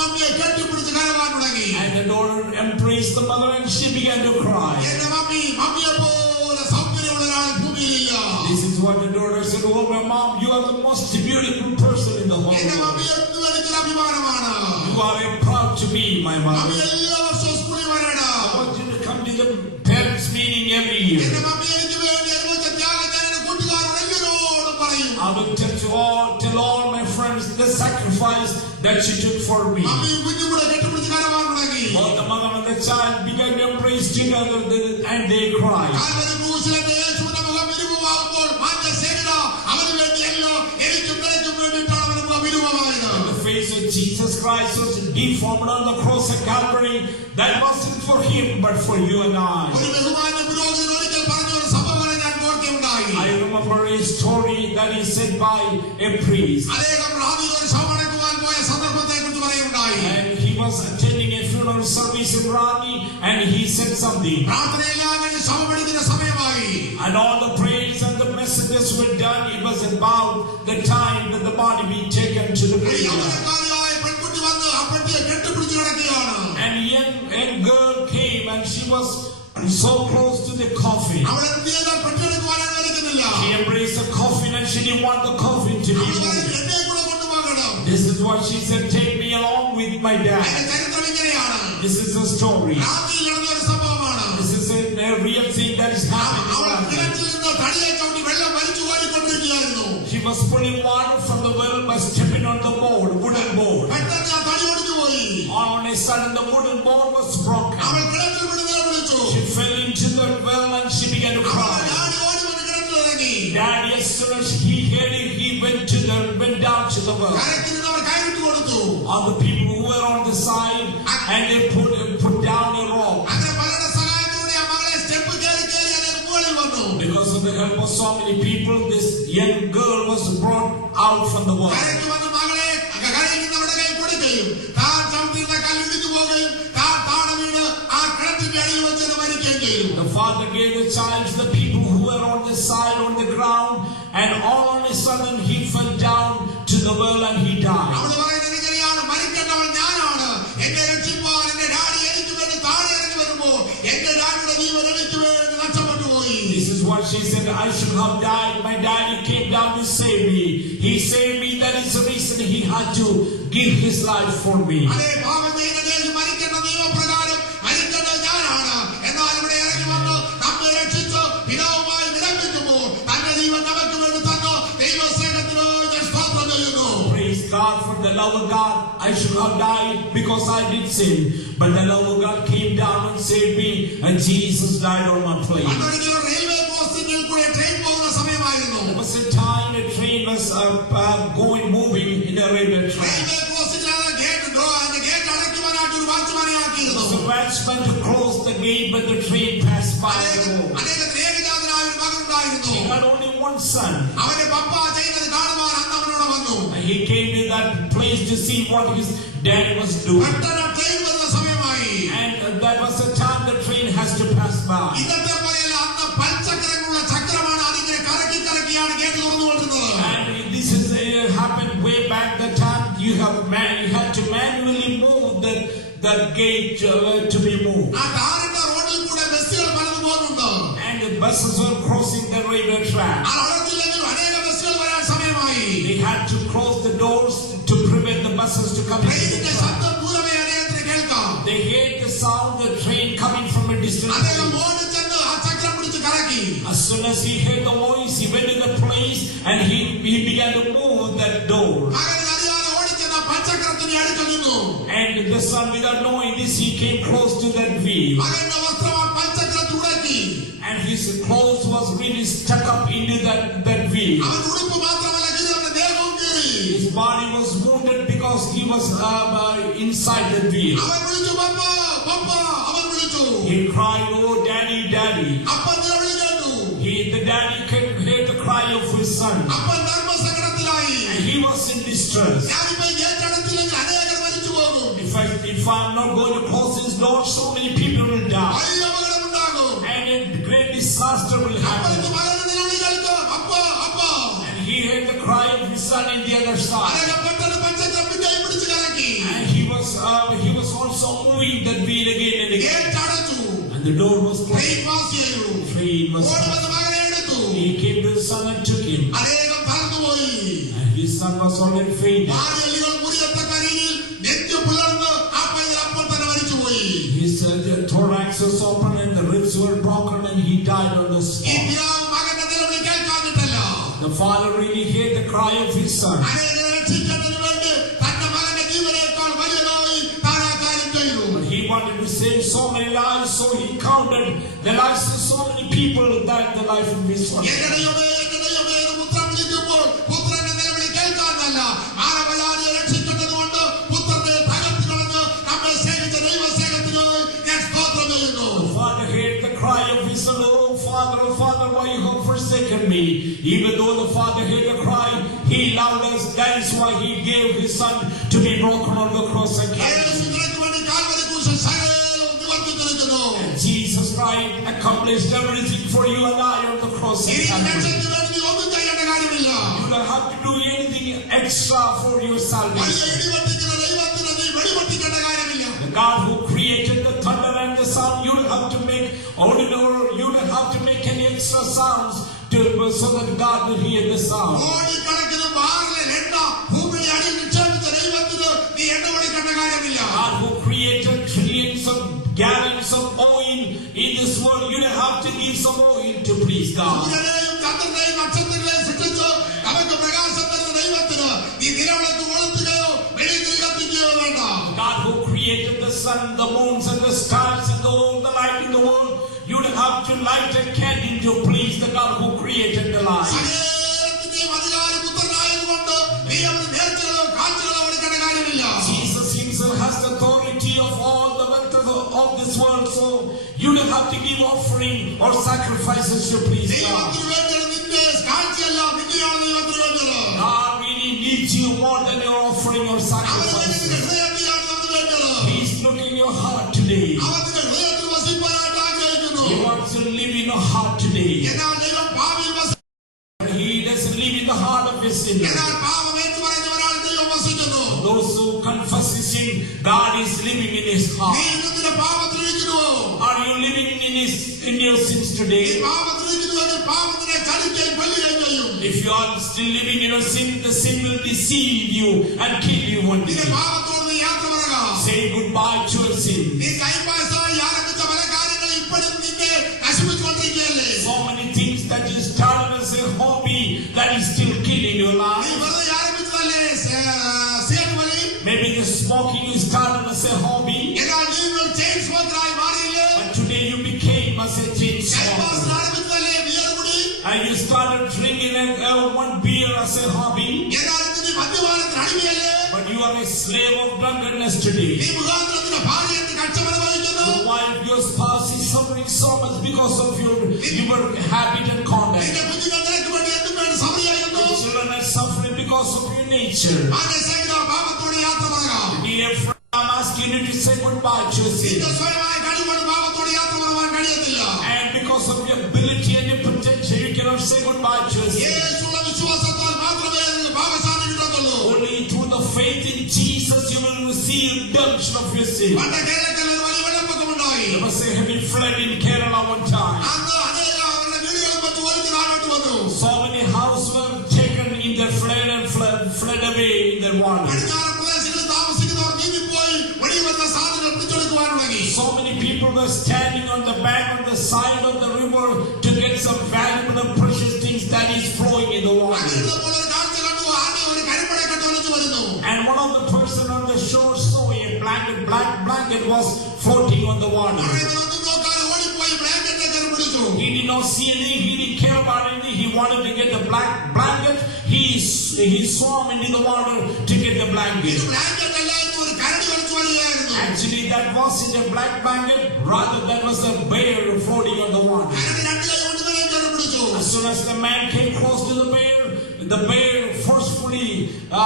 മമ്മിയെ കെട്ടിപ്പിടിച്ച് കരവാൻ തുടങ്ങി. And the daughter embraced the mother and she began to cry. എന്റെ മമ്മിയെ പോലെ സൗന്ദര്യമുള്ള ഒരാൾ ഭൂമിയിലില്ല. This is what the daughter said. Oh, my mom, you are the most beautiful person in the whole എന്റെ world. മമ്മി എന്നും എനിക്കൊരു അഭിമാനമാണ്. You are proud to be my mummy mother. എല്ലാ വർഷവും സ്കൂളിൽ വരണം. I want you to come to the parents' meeting every year. എന്റെ മമ്മി എനിക്ക് വേണ്ടി അനുഭവിച്ച ത്യാഗം ഞാൻ എന്റെ കൂട്ടുകാരോട് എല്ലാവരോടും പറയും. I will tell all my friends the sacrifice that she took for me. Mummy കുഞ്ഞും കൂടെ കെട്ടിപ്പിടിച്ച് കരവാൻ തുടങ്ങി. Both the mother and the child began to embrace together and they cried. Calvary ക്രൂശിലെ യേശുവിന്റെ മുഖം വിരൂപമാകുമ്പോൾ മാറ്റ സേന അവന് വേണ്ടിയല്ലോ എനിക്കും നിനക്കും വേണ്ടിയിട്ടാണ് അവന്റെ മുഖം വിരൂപമായത്. The face of Jesus Christ was deformed on the cross of Calvary. That wasn't for him but for you and I. ഒരു ബഹുമാന്യ പുരോഹിതൻ ഒരിക്കൽ പറഞ്ഞ ഒരു സംഭവമാണ് ഞാൻ ഓർക്കുകയുണ്ടായി. I remember a story that is said by a priest. അദ്ദേഹം റാന്നിയിൽ ഒരു ശവമടക്കുവാൻ പോയ സന്ദർഭത്തെ കുറിച്ച് പറയുകയുണ്ടായി. And he was attending a funeral service in Rani and he said something. പ്രാർത്ഥനയെല്ലാം കഴിഞ്ഞ് ശവമടിക്കുന്ന സമയമായി. And all the prayers and the messages were done. It was about the time that the body be taken to the graveyard. യൗവനക്കാരിയായ പെൺകുട്ടി വന്ന് ആ പെട്ടിയെ കെട്ടിപ്പിടിച്ച് കിടക്കുകയാണ്. And a young girl came and she was so close to the coffin. അവൾ എന്ത് ചെയ്താൽ പെട്ടിയെടുക്കുവാൻ അനുവദിക്കുന്നില്ല. She embraced the coffin and she didn't want the coffin to be അവൾ moved. പറഞ്ഞു, എന്നെ കൂടെ കൊണ്ടുപോകണം. This is what she said, take me along with my dad. അതിന്റെ ചരിത്രം ഇങ്ങനെയാണ്. This is a story. റാന്നിയിൽ നടന്ന ഒരു സംഭവമാണ്. This is a real thing that is happening. അവൾ കിണറ്റിൽ നിന്ന് തടിയെ ചവിട്ടി വെള്ളം വലിച്ചു കോരിക്കൊണ്ടിരിക്കുകയായിരുന്നു. She was pulling water from the well by stepping on the wooden board. പെട്ടെന്ന് ആ തടി ഒടിഞ്ഞു പോയി. On a sudden the wooden board was broken. അവൾ കിണറ്റിൽ വിടുതല വിളിച്ചു. She fell into the well and she began to അവളുടെ cry. ഡാഡി ഓടി വന്ന് കിണറ്റിലിറങ്ങി. Dad, as soon as he heard it, he went down to the well. കരയ്ക്ക് നിന്ന് അവർ കൈവിട്ട് കൊടുത്തു. All the people who were on the side and they put down a rope. അങ്ങനെ പലരുടെ സഹായത്തോടെ ആ മകളെ സ്റ്റെപ്പ് കയറി കയറി അതിന് മുകളിൽ വന്നു. Because because of the help of so many people, this young girl was brought out from the world. കരയ്ക്ക് വന്ന മകളെ കരയിൽ നിന്ന് അവിടെ കൈ കൊടുക്കുകയും താൻ ചവിട്ടിയിരുന്ന കല്ല് ഇടിഞ്ഞു പോവുകയും താൻ താഴെ വീണ് ആ കിണറ്റിന്റെ അടിയിൽ വെച്ച് മരിക്കുകയും ചെയ്തു. The father gave the child to the people who were on the side, on the ground, and all on a sudden he fell down to the well and he died. അവൾ പറയുന്നത് ഇങ്ങനെയാണ്, മരിക്കേണ്ടവൾ ഞാനാണ്, എന്നെ രക്ഷിപ്പാൻ എന്റെ ഡാഡി എനിക്ക് വേണ്ടി താഴെ ഇറങ്ങി വരുമ്പോൾ എന്റെ ഡാഡിയുടെ ജീവൻ എനിക്ക് വേണ്ടി നഷ്ടപ്പെട്ടു പോയി. This is what she said. I should have died. My daddy came down to save me. He saved me. That is the reason he had to give his life for me. അതേ പാപം ചെയ്യുന്ന മരിക്കേണ്ട നിയമപ്രകാരം മരിക്കേണ്ടത് ഞാനാണ്. എന്നാൽ ഇവിടെ ഇറങ്ങി വന്ന് നമ്മെ രക്ഷിച്ച് പിതാവുമായി വിലപിക്കുമ്പോൾ തന്റെ ജീവൻ നമുക്ക് വേണ്ടി തന്നു. ദൈവസ്നേഹത്തിന് ഞാൻ സ്തോത്രം ചെയ്യുന്നു. Praise God for the love of God. I should have died because I did sin. But the love of God came down and saved me. And Jesus died on my place. അതൊരിക്കലും റെയിൽവേ പോസ്റ്റിൽ കൂടെ ട്രെയിൻ പോകുന്ന സമയമായിരുന്നു. There was a time a train was moving in a railway track. Railway പോസ്റ്റിലാണ് gate അടയ്ക്കുവാനായിട്ട് ഒരു വാച്ച്മാനെ ആക്കിയിരുന്നു. The watchman to close the gate, but the train passed by the road. അദ്ദേഹത്തിന് ഏകജാതനായ ഒരു മകൻ ഉണ്ടായിരുന്നു. He had only one son. അവന്റെ പപ്പ ചെയ്യുന്നത് കാണുവാൻ അന്ന് അവനോട് വന്നു. He came to that place to see what his daddy was doing. പെട്ടെന്ന് ട്രെയിൻ വരുന്ന സമയമായി. And that was the time the train has to pass by. ഇന്നത്തെ പോലെയല്ല, അന്ന് പൽചക്രങ്ങളുള്ള ചക്രമാണ്, അതിങ്ങനെ കറക്കി കറക്കിയാണ് ഗേറ്റ് തുറന്നുകൊണ്ടിരുന്നത്. And this is happened way back the time you had to manually move that gate to be moved. ആ ടാറിന്റെ റോഡിൽ കൂടെ ബസ്സുകൾ പലതും പോകുന്നുണ്ട്. And the buses were crossing the railway track. ആ അടച്ചില്ലെങ്കിൽ അനേക ബസ്സുകൾ വരാൻ സമയമായി. They had to close the doors to prevent the buses to come into the ട്രെയിനിന്റെ track. ശബ്ദം ദൂരമേ അദ്ദേഹത്തിന് കേൾക്കാം. They heard the sound of the train coming from a distance. അദ്ദേഹം ഓടി ചെന്ന് ആ ചക്രം പിടിച്ച് കറക്കി. As soon as he heard the voice, he went to the place and he began to move that door. മകൻ അറിയാതെ ഓടിച്ചെന്ന പൽചക്രത്തിന് അടുത്ത് നിന്നു. And the son, without knowing this, he came close to that wheel. മകന്റെ വസ്ത്രം ആ പൽചക്രത്തിൽ ഉടക്കി. And his clothes was really stuck up into that wheel. അവൻ ഉടുപ്പ് മാത്രമല്ല, അവന്റെ ദേഹവും കീറി. His body was wounded because he was inside that wheel. അവൻ വിളിച്ചു, പപ്പ പപ്പ. അവൻ വിളിച്ചു. He cried, "Oh, daddy, daddy." അപ്പൻ നിലവിളി കേട്ടു. The daddy could hear the cry of his son. അപ്പൻ ധർമ്മസങ്കടത്തിലായി. And he was in distress. ഞാനിപ്പോ ഗേറ്റ് അടച്ചില്ലെങ്കിൽ അനേകർ മരിച്ചു പോകും. If I'm not going to close his door, so many people will die. വലിയ അപകടമുണ്ടാകും. And a great disaster will happen. അപ്പന്റെ മകന്റെ നിലവിളി കേൾക്കും, അപ്പ അപ്പ. And he heard the cry of his son in the other side. അനേകം പെട്ടെന്ന് പൽചക്രം പിന്നെയും പിടിച്ച് കറക്കി. And he was also moving that wheel again and again. Gate അടച്ചു. And the door was closed. Train pass ചെയ്തു. Train was ഓടി closed. വന്ന മകനെ എടുത്തു. He came to the son and took him. അനേകം തളർന്നുപോയി. And his son was already fainted. വാരിയെല്ലുകൾ മുറിയത്തക്ക രീതിയിൽ നെഞ്ചു പിളർന്ന് ആ പയ്യൻ അപ്പോൾ തന്നെ മരിച്ചുപോയി. His thorax was open and the ribs were broken and he died on the ഈ spot. പിതാവ് മകന്റെ നിലവിളി കേൾക്കാഞ്ഞിട്ടല്ല, The father really heard the cry of his son. അനേകരെ രക്ഷിക്കുന്നതിന് വേണ്ടി തന്റെ മകന്റെ ജീവനേക്കാൾ വലിയതായി താൻ ആ കാര്യം ചെയ്തു. But he wanted to save so many lives, so he counted the lives of so many people than the life of his son. എന്റെ ദൈവമേ എന്ന് പുത്രൻ വിളിക്കുമ്പോൾ പുത്രന്റെ നിലവിളി കേൾക്കാനല്ല, മാനവജാതിയെ രക്ഷിക്കുന്നതുകൊണ്ട് പുത്രനെ തകർത്ത് കളഞ്ഞ് നമ്മെ സ്നേഹിച്ച ദൈവസ്നേഹത്തിനായി ഞാൻ സ്തോത്രം ചെയ്യുന്നു. The father heard the cry of his son, "Oh Father, why you have forsaken me?" Even though the father heard the cry, he loved us. That is why he gave his son to be broken on the cross again. യേശു നിനക്ക് വേണ്ടി കാൽവരി ക്രൂശിൽ സകലവും നിവർത്തിച്ചിരിക്കുന്നു. Jesus Christ accomplished everything for you and I on the cross. ഇനി You രക്ഷയ്ക്ക് വേണ്ടി നീ ഒന്നും ചെയ്യേണ്ട കാര്യമില്ല. don't have to do anything extra for your വലിയ salvation. ഇടിവെട്ടിക്കുന്ന ദൈവത്തിന് നീ വെടിവെട്ടിക്കേണ്ട കാര്യമില്ല. The God who created the thunder and the sound, you don't have to make you don't have to make any extra sounds so that God will hear the sound. കോടിക്കണക്കിന് ബാറിലെ എണ്ണ ഭൂമിയുടെ അടിയിൽ നിക്ഷേപിച്ച ദൈവത്തിന് നീ എണ്ണ ഒഴിക്കേണ്ട കാര്യമില്ല. God who created trillions of gallons of oil in this world, you don't have to give some oil to please God. സൂര്യനെയും ചന്ദ്രനെയും നക്ഷത്രങ്ങളെയും സൃഷ്ടിച്ച് അവർക്ക് പ്രകാശം തരുന്ന ദൈവത്തിന് നീ നിലവിളക്ക് കൊളുത്തുകയോ മെഴുകുതിരി കത്തിക്കുകയോ വേണ്ട. God who created the sun, the moons and the stars and all the light in the world, you don't have to light a candle to please the God who created the light. സകലത്തിന്റെയും അധികാരി പുത്രനായതുകൊണ്ട് നീ അവന് നേർച്ചകളോ കാഴ്ചകളോ കൊടുക്കേണ്ട കാര്യമില്ല. Jesus himself has the authority of all the wealth of this world, so You don't have to give offering or sacrifices to please God. ദൈവത്തിന് വേണ്ടത് നിന്റെ കാഴ്ചയല്ല, നിന്നെയാണ് ദൈവത്തിന് വേണ്ടത്. God really needs you more than your offering or sacrifices. നിന്റെ ഹൃദയത്തെയാണ് നമുക്ക് വേണ്ടത്. He's looking in your heart today. അവൻ നിന്റെ ഹൃദയത്തിൽ വസിപ്പാനായിട്ട് ആഗ്രഹിക്കുന്നു. He wants to live in your heart today. എന്നാൽ ദൈവം പാപിയിൽ He doesn't live in the heart of his sin. എന്നാൽ പാപം ഏറ്റുപറയുന്നവരാണ് ദൈവം വസിക്കുന്നു. Those who confess his sin, God is living in his heart. നീ നിന്റെ പാപത്തിലിരിക്കുന്നുവോ? Are you living in your sins today? നീ പാപത്തിലിരിക്കുന്നുവെങ്കിൽ പാപത്തിനെ ചതിക്കുകയും കൊല്ലുകയും ചെയ്യും. If you are still living in your sin, the sin will deceive you and kill you one day. നിന്റെ പാപത്തോട് നീ യാത്ര പറയുക. Say goodbye to your sin. നീ കൈപ്പാസായി ആരംഭിച്ച പല കാര്യങ്ങളും ഇപ്പോഴും നിന്നെ നശിപ്പിച്ചുകൊണ്ടിരിക്കുകയല്ലേ? So many things that you started as a hobby that is still killing your നീ life. വെറുതെ ആരംഭിച്ചതല്ലേ സിഗരറ്റ് വലി? Maybe the smoking you started as a hobby, എന്നാൽ നീ ഒരു ചെയിൻ സ്മോക്കറായി മാറിയില്ലേ? but today you became as a chain കൈപ്പാസിൽ smoker. ആരംഭിച്ചതല്ലേ ബിയർ കുടി? And you started drinking one beer as a hobby, എന്നാൽ നീ മദ്യപാനത്തിന് അടിമയല്ലേ? but you are a slave of drunkenness today. നീ മുഖാന്തരത്തിന്റെ ഭാര്യയ്ക്ക് കഷ്ടമനുഭവിക്കുന്നു. Your wife, your spouse is suffering so much because of your habit and conduct. നിന്റെ കുഞ്ഞുങ്ങൾ നിനക്ക് വേണ്ടി എന്തും വേണ്ടി സമരിയായിരുന്നു. Your children are suffering because of your nature. ആകെ സൈനിക പാപത്തോട് യാത്ര പറയുക. Dear friend, I'm asking you to say goodbye to your sin. നിന്റെ സ്വയമായ കഴിവുകൊണ്ട് പാപത്തോട് യാത്ര പറയുവാൻ കഴിയത്തില്ല. And because of your ability and your potential, you cannot say goodbye to your sin. യേശുവിലുള്ള വിശ്വാസത്താൽ മാത്രമേ നിനക്ക് പാപശാന്തി കിട്ടത്തുള്ളൂ. Only through the faith in Jesus you will receive redemption of your sin. പണ്ട് കേരളത്തിൽ ഒരു വലിയ വെള്ളപ്പൊക്കമുണ്ടായി. There was a heavy flood in Kerala one time. അന്ന് അനേക അവരുടെ വീടുകളും മറ്റും ഒലിച്ച് താഴോട്ട് വന്നു. So many houses were taken in the flood and fled away in the water. പടിഞ്ഞാറൻ പ്രദേശങ്ങളിൽ താമസിക്കുന്നവർ നീന്തിപ്പോയി വെളിയിൽ വന്ന സാധനങ്ങൾ പിടിച്ചെടുക്കുവാൻ തുടങ്ങി. So many people were standing on the bank on the side of the river to get some valuable and precious things that is flowing in the water. അങ്ങനെയുള്ളപ്പോൾ ഒരു കാഴ്ച കണ്ടു. ആദ്യം ഒരു കരിപ്പട കെട്ട് ഒലിച്ചു വരുന്നു. And one of the person on the shore saw a black blanket was floating on the water. ഒന്നും നോക്കാതെ ഓടിപ്പോയി ബ്ലാങ്കറ്റിനെ കയറി പിടിച്ചു. He did not see anything. He didn't care about anything. He wanted to get the black blanket. He swam into the water to get the blanket. ഇത് ബ്ലാങ്കറ്റ് അല്ലായിരുന്നു, ഒരു കരടി വലിച്ചു വരികയായിരുന്നു. Actually, that wasn't a black blanket. Rather, that was a bear floating on the water. കരടി രണ്ട് കൈ കൊണ്ട് ഇവനെ കയറി പിടിച്ചു. As soon as the man came close to the bear forcefully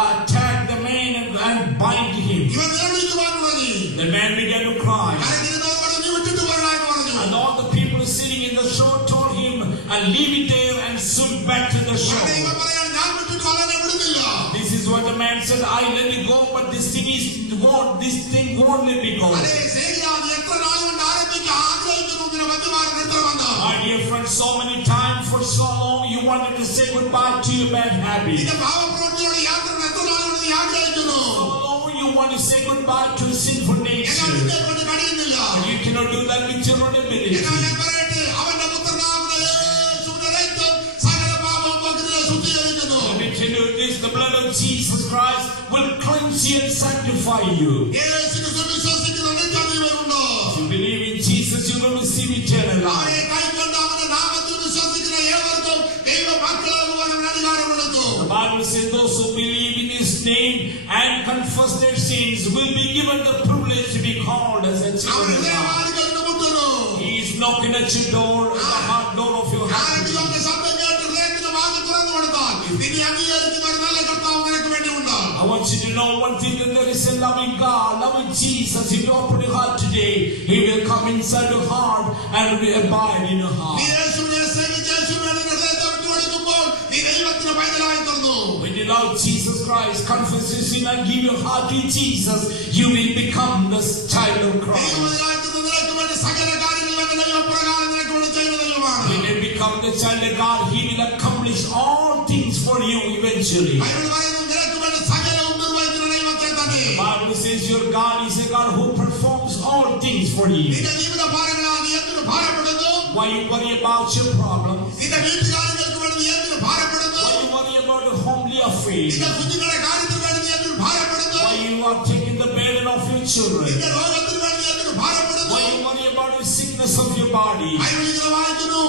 attacked the man and bite him. ഇവൻ നിലവിളിക്കുവാൻ തുടങ്ങി. The man began to cry. കരടിയിരുന്നവർ പറഞ്ഞു, നീ വിട്ടിട്ട് പോരാ എന്ന് പറഞ്ഞു. And all the people sitting in the shore told him, and leave it there and swim back to the shore. ഉടനെ ഇവൻ പറയാൻ, ഞാൻ വിട്ടിട്ട് അവനെ വിടുന്നില്ല. This is what the man said, I let it go, but this thing won't let me go. അതെ, ശരിയാ, നീ എത്ര നാൾ കൊണ്ട് ആരംഭിക്കാൻ ആഗ്രഹിക്കുന്നു നിന്റെ മദ്യപാനം നിർത്തണമെന്ന്. My dear friend, so many times for so long you wanted to say goodbye to your bad habits. നിന്റെ പാപപ്രവൃത്തിയോട് യാത്ര എത്ര നാൾ കൊണ്ട് നീ ആഗ്രഹിക്കുന്നു. So long you want to say goodbye to sinful എന്നാൽ nature. നിന്നെ കൊണ്ട് കഴിയുന്നില്ല. But you cannot do that with your own ability. എന്നാൽ ഞാൻ പറയട്ടെ, അവന്റെ പുത്രനാകുന്ന യേശുവിന്റെ രക്തം സകല പാപവും പോക്കിനെ ശുദ്ധീകരിക്കുന്നു. Let me tell you this, the blood of Jesus Christ will cleanse you and sanctify you. യേശുവിനെ വിശ്വസിക്കുന്ന നിത്യജീവനുണ്ട്. If you believe in Jesus, you will receive eternal life. അവനെ കൈക്കൊണ്ട് അവന്റെ നാമത്തിൽ വിശ്വസിക്കുന്ന ഏവർക്കും ദൈവ മക്കളാകുവാൻ അവൻ അധികാരം കൊടുത്തു. The Bible says those who believe in His name and confess their sins will be given the privilege to be called as a അവൻ child of God. ഹൃദയവാതിൽക്കൽ മുട്ടുന്നു. He is knocking at your door, the heart door of your heart. ആരെങ്കിലും അവന്റെ ശബ്ദം കേട്ട് ഹൃദയത്തിന്റെ വാതിൽ തുറന്നു കൊടുത്താൽ നിന്നെ അംഗീകരിക്കുന്ന ഒരു നല്ല കർത്താവ് നിനക്ക് വേണ്ടി ഉണ്ട്. I want you to know one thing, that there is a loving God, loving Jesus. If you open your heart today, He will come inside your heart and will abide in your നീ heart. യേശുവിനെ സ്നേഹിച്ച് യേശുവിനെ നിന്റെ ഹൃദയത്തെ വിട്ടുകൊടുക്കുമ്പോൾ നീ ദൈവത്തിന്റെ പൈതലായി തീർന്നു. When you love Jesus Christ, confess your sin and give your heart to Jesus, you will become the child of Christ. ദൈവമതിയായി തീർന്ന നിനക്ക് വേണ്ടി സകല കാര്യങ്ങളും അവന്റെ ദൈവപ്രകാരം നിനക്ക് വേണ്ടി ചെയ്യുന്ന ദൈവമാണ്. When you become the child of God, He will accomplish all things for you eventually. Bible പറയുന്നു, നിനക്ക് വേണ്ടി സകലവും നിർവഹിക്കുന്ന ദൈവത്തെ തന്നെ. The Bible says your God is a God who performs all things for you. നിന്റെ ജീവിത ഭാരങ്ങളാൽ നീ എന്തിനു ഭാരപ്പെടുന്നു? Why you worry about your problems? നിന്റെ വീട്ടുകാര്യങ്ങൾക്ക് വേണ്ടി നീ എന്തിനു ഭാരപ്പെടുന്നു? Why you worry about the homely affairs? നിന്റെ കുഞ്ഞുങ്ങളുടെ കാര്യത്തിന് വേണ്ടി നീ എന്തിനു ഭാരപ്പെടുന്നു? Why you are taking the burden of your children? നിന്റെ രോഗത്തിന് വേണ്ടി നീ എന്തിനു ഭാരപ്പെടുന്നു? Why you worry about the sickness of your body? ബൈബിളിൽ ഇങ്ങനെ വായിക്കുന്നു,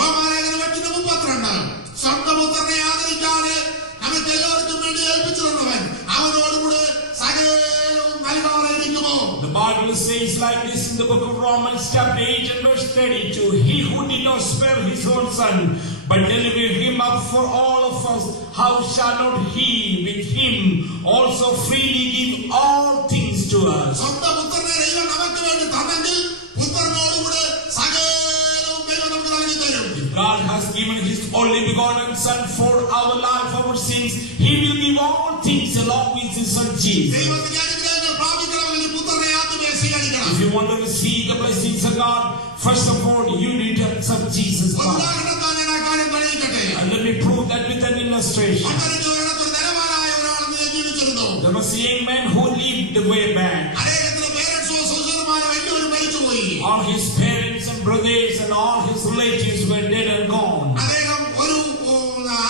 റോമാലേഖനം 8:32, സ്വന്തം പുത്രനെ ആദരിക്കാതെ നമുക്ക് എല്ലാവർക്കും വേണ്ടി ഏൽപ്പിച്ചു തന്നവൻ അവനോടുകൂടെ സകലവും നൽകാതിരിക്കുമോ? The Bible says like this in the book of Romans chapter 8 and verse 32. He who did not spare his own son, but delivered him up for all of us, how shall not he with him also freely give all things to us? സ്വന്തം പുത്രനെ ദൈവം നമുക്ക് വേണ്ടി തന്നെങ്കിൽ പുത്രനോടുകൂടെ സകലവും ദൈവം നമുക്ക് നൽകി തരും. God has given his only begotten son for our life, our sins. He will give all things along with his son Jesus. ദൈവത്തിന്റെ അനുഗ്രഹങ്ങൾ പ്രാപിക്കണമെങ്കിൽ പുത്രനെ ആദ്യമേ സ്വീകരിക്കണം. If you want to receive the blessings of God, first of all, you need to accept Jesus ഒരു Christ. ഉദാഹരണത്താൽ ഞാൻ ആ കാര്യം തെളിയിക്കട്ടെ. And let me prove that with an illustration. ഒരിടത്തൊരു ധനവാനായ ഒരാളെന്ന് ജീവിച്ചിരുന്നു. There was a young man who lived way back. അദ്ദേഹത്തിന്റെ പേരൻസോ സഹോദരന്മാരോ എല്ലാവരും മരിച്ചുപോയി. All his parents and brothers and all his relatives were dead and gone. അദ്ദേഹം ഒരു